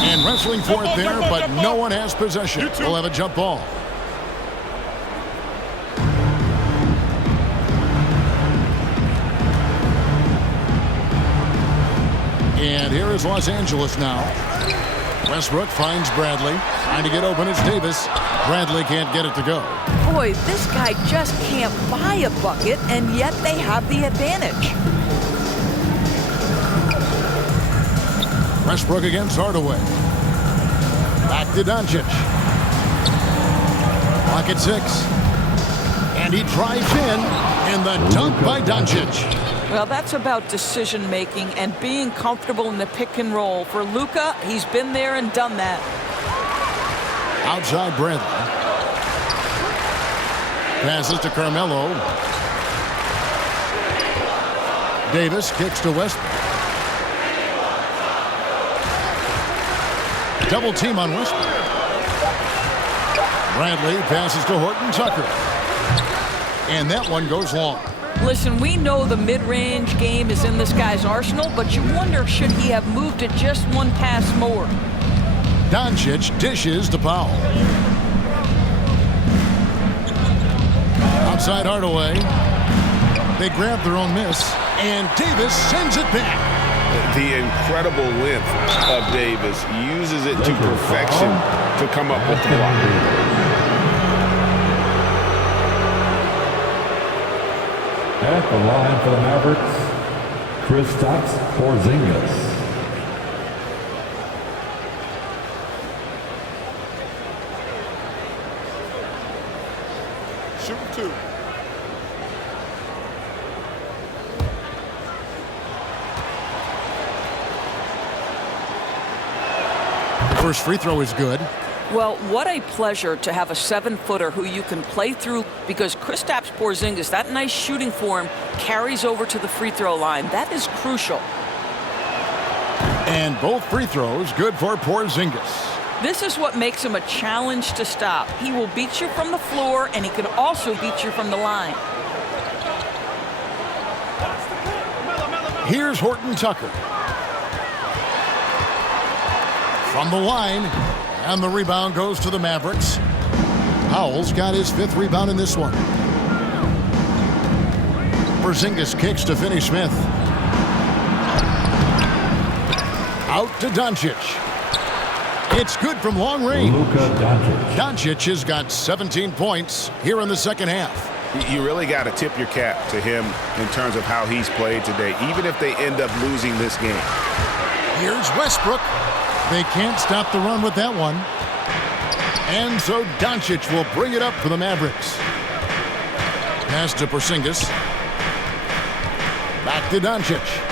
And wrestling for it there, but no one has possession. We'll have a jump ball. And here is Los Angeles now. Westbrook finds Bradley. Trying to get open, it's Davis. Bradley can't get it to go. Boy, this guy just can't buy a bucket, and yet they have the advantage. Westbrook against Hardaway. Back to Doncic. Clock at 6. And he drives in. And the dunk by Doncic. Well, that's about decision-making and being comfortable in the pick and roll. For Luka, he's been there and done that. Outside Bradley. Passes to Carmelo. Davis kicks to Westbrook. Double team on Westbrook. Bradley passes to Horton Tucker. And that one goes long. Listen, we know the mid-range game is in this guy's arsenal, but you wonder, should he have moved it just one pass more? Doncic dishes to Powell. Outside Hardaway. They grab their own miss. And Davis sends it back. The incredible length of Davis uses it to perfection to come up with the block. At the line for the Mavericks, Kristaps Porzingis. Shooting 2. First free throw is good. Well, what a pleasure to have a 7-footer who you can play through, because Kristaps Porzingis, that nice shooting form, carries over to the free throw line. That is crucial. And both free throws good for Porzingis. This is what makes him a challenge to stop. He will beat you from the floor, and he can also beat you from the line. Here's Horton Tucker. From the line, and the rebound goes to the Mavericks. Powell's got his 5th rebound in this one. Porzingis kicks to Finney-Smith. Out to Doncic. It's good from long range. Luka Doncic. Doncic has got 17 points here in the second half. You really got to tip your cap to him in terms of how he's played today, even if they end up losing this game. Here's Westbrook. They can't stop the run with that one. And so Doncic will bring it up for the Mavericks. Pass to Porzingis. Back to Doncic.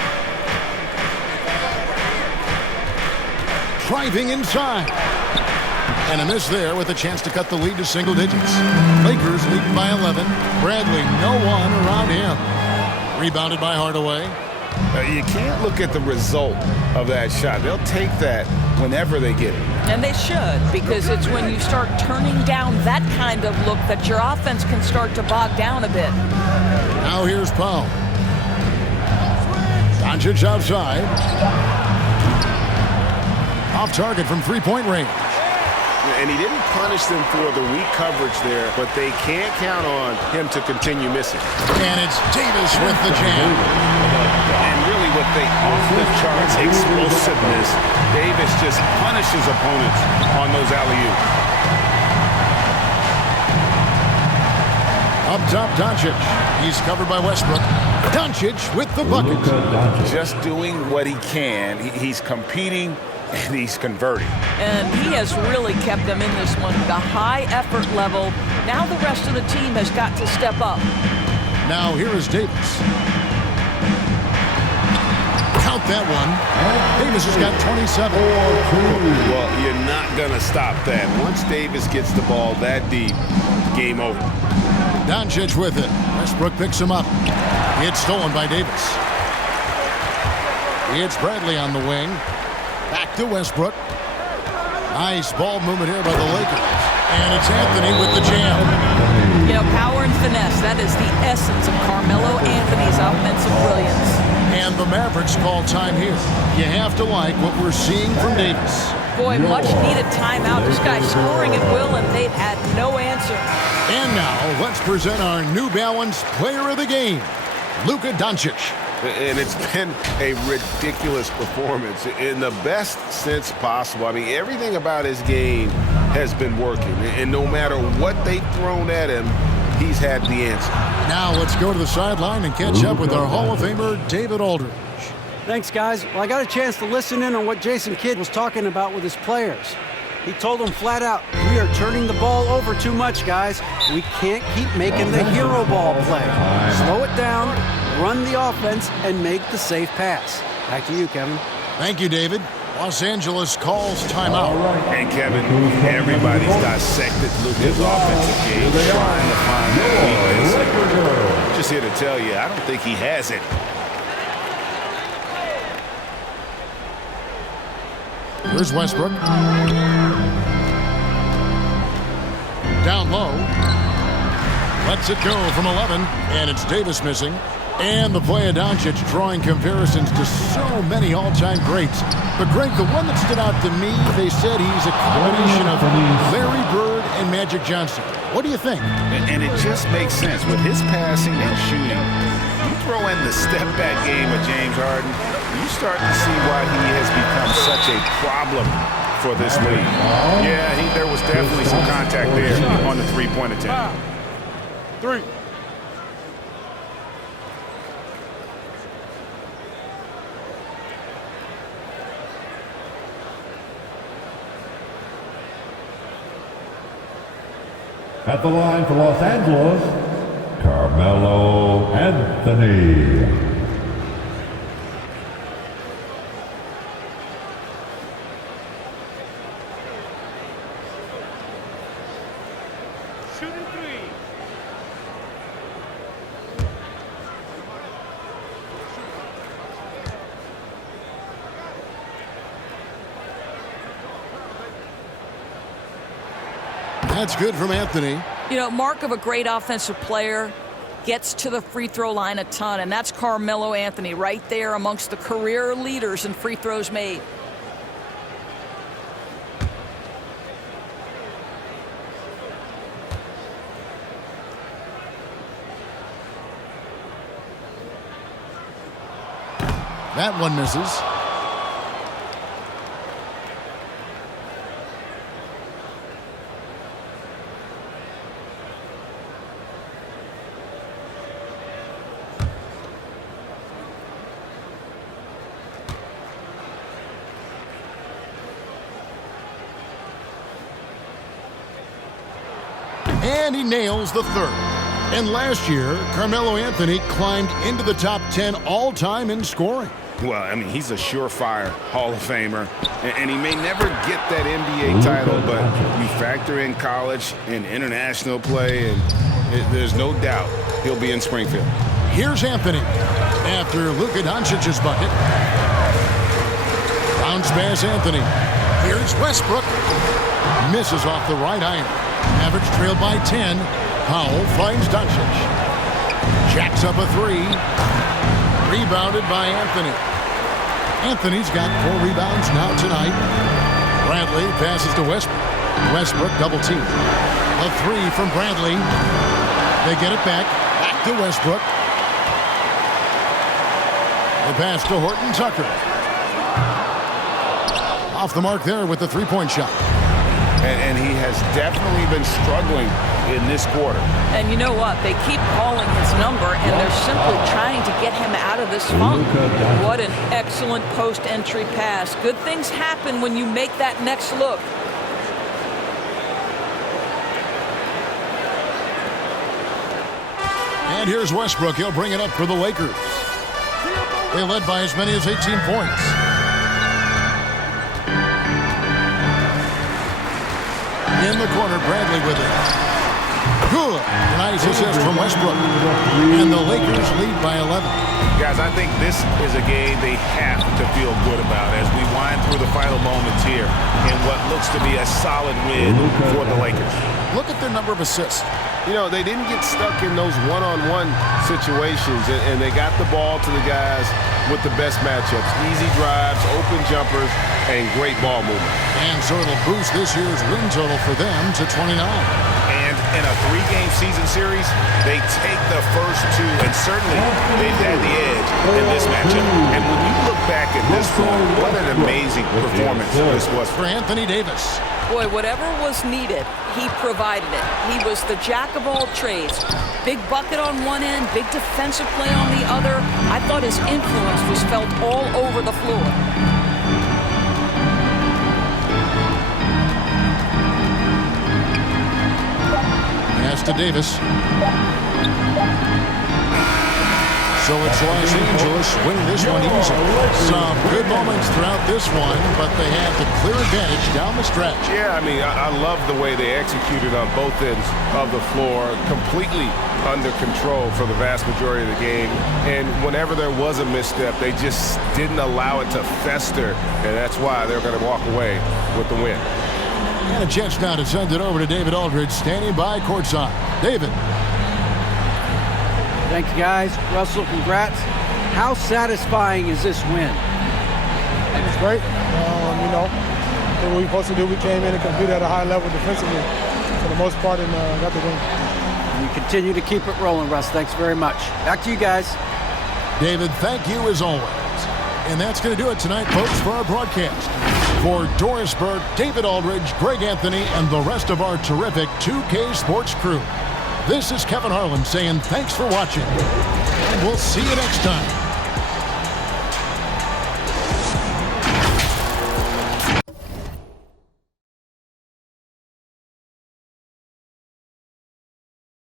Driving inside. And a miss there with a chance to cut the lead to single digits. Lakers lead by 11. Bradley, no one around him. Rebounded by Hardaway. You can't look at the result of that shot. They'll take that whenever they get it. And they should, because it's when you start turning down that kind of look that your offense can start to bog down a bit. Now here's Powell. Doncic outside. Off target from three-point range. And he didn't punish them for the weak coverage there, but they can't count on him to continue missing. And it's Davis with the jam. And really with the off-the-charts explosiveness, Davis just punishes opponents on those alley-oops. Up top, Doncic. He's covered by Westbrook. Doncic with the bucket. Just doing what he can. He's competing and he's converting. And he has really kept them in this one. The high effort level. Now the rest of the team has got to step up. Now here is Davis. Count that one. Davis has got 27. Well, you're not going to stop that. Once Davis gets the ball that deep, game over. Doncic with it. Westbrook picks him up. It's stolen by Davis. It's Bradley on the wing. Back to Westbrook. Nice ball movement here by the Lakers. And it's Anthony with the jam. You know, power and finesse, that is the essence of Carmelo Anthony's offensive brilliance. And the Mavericks call time here. You have to like what we're seeing from Davis. Boy, much needed timeout. This guy's scoring at will, and they've had no answer. And now, let's present our New Balance Player of the Game, Luka Doncic. And it's been a ridiculous performance in the best sense possible. I mean, everything about his game has been working. And no matter what they've thrown at him, he's had the answer. Now let's go to the sideline and catch up with our Hall of Famer, David Aldridge. Thanks, guys. Well, I got a chance to listen in on what Jason Kidd was talking about with his players. He told them flat out, we are turning the ball over too much, guys. We can't keep making the hero ball play. Slow it down, run the offense, and make the safe pass. Back to you, Kevin. Thank you, David. Los Angeles calls timeout. And Kevin, everybody's dissected Luka's offensive game, trying to find that weakness. Just here to tell you, I don't think he has it. Here's Westbrook. Down low. Lets it go from 11, and it's Davis missing. And the play of Doncic drawing comparisons to so many all-time greats. But Greg, the one that stood out to me, they said he's a combination of Larry Bird and Magic Johnson. What do you think? And it just makes sense with his passing and shooting. You throw in the step-back game of James Harden, you start to see why he has become such a problem for this league. Yeah, there was definitely some contact there on the three-point attempt. 3. At the line for Los Angeles, Carmelo Anthony. Shooting 3. That's good from Anthony. You know, mark of a great offensive player, gets to the free throw line a ton, and that's Carmelo Anthony right there amongst the career leaders in free throws made. That one misses. And he nails the third. And last year, Carmelo Anthony climbed into the top 10 all-time in scoring. Well, I mean, he's a surefire Hall of Famer, and he may never get that NBA title, but you factor in college and international play, and there's no doubt he'll be in Springfield. Here's Anthony after Luka Doncic's bucket. Bounce pass Anthony. Here's Westbrook. Misses off the right iron. Mavericks trailed by 10. Powell finds Doncic. Jacks up a three. Rebounded by Anthony. Anthony's got 4 rebounds now tonight. Bradley passes to Westbrook. Westbrook double team. A three from Bradley. They get it back. Back to Westbrook. The pass to Horton Tucker. Off the mark there with the three-point shot. And he has definitely been struggling in this quarter. And you know what? They keep calling his number, and they're simply trying to get him out of this funk. What an excellent post-entry pass. Good things happen when you make that next look. And here's Westbrook. He'll bring it up for the Lakers. They led by as many as 18 points. In the corner, Bradley with it. Good. Nice assist from Westbrook. And the Lakers lead by 11. Guys, I think this is a game they have to feel good about as we wind through the final moments here in what looks to be a solid win for the Lakers. Look at their number of assists. You know, they didn't get stuck in those one-on-one situations, and they got the ball to the guys with the best matchups. Easy drives, open jumpers, and great ball movement. And so it'll boost this year's win total for them to 29. And in a 3-game season series, they take the first 2, and certainly they've had the edge in this matchup. And when you look back at this one, what an amazing performance this was for Anthony Davis. Boy, whatever was needed, he provided it. He was the jack of all trades. Big bucket on one end, big defensive play on the other. I thought his influence was felt all over the floor. Pass to Davis. So it's Los Angeles winning this one easily. Some good moments throughout this one, but they had the clear advantage down the stretch. Yeah, I mean, I love the way they executed on both ends of the floor, completely under control for the vast majority of the game. And whenever there was a misstep, they just didn't allow it to fester, and that's why they're going to walk away with the win. And a chance now to send it over to David Aldridge, standing by courtside. David. Thank you, guys. Russell, congrats. How satisfying is this win? It's great. You know, what we were supposed to do, we came in and competed at a high level defensively for the most part and got the win. And you continue to keep it rolling, Russ. Thanks very much. Back to you guys. David, thank you as always. And that's going to do it tonight, folks, for our broadcast. For Doris Burke, David Aldridge, Greg Anthony, and the rest of our terrific 2K Sports crew, this is Kevin Harlan saying thanks for watching, and we'll see you next time.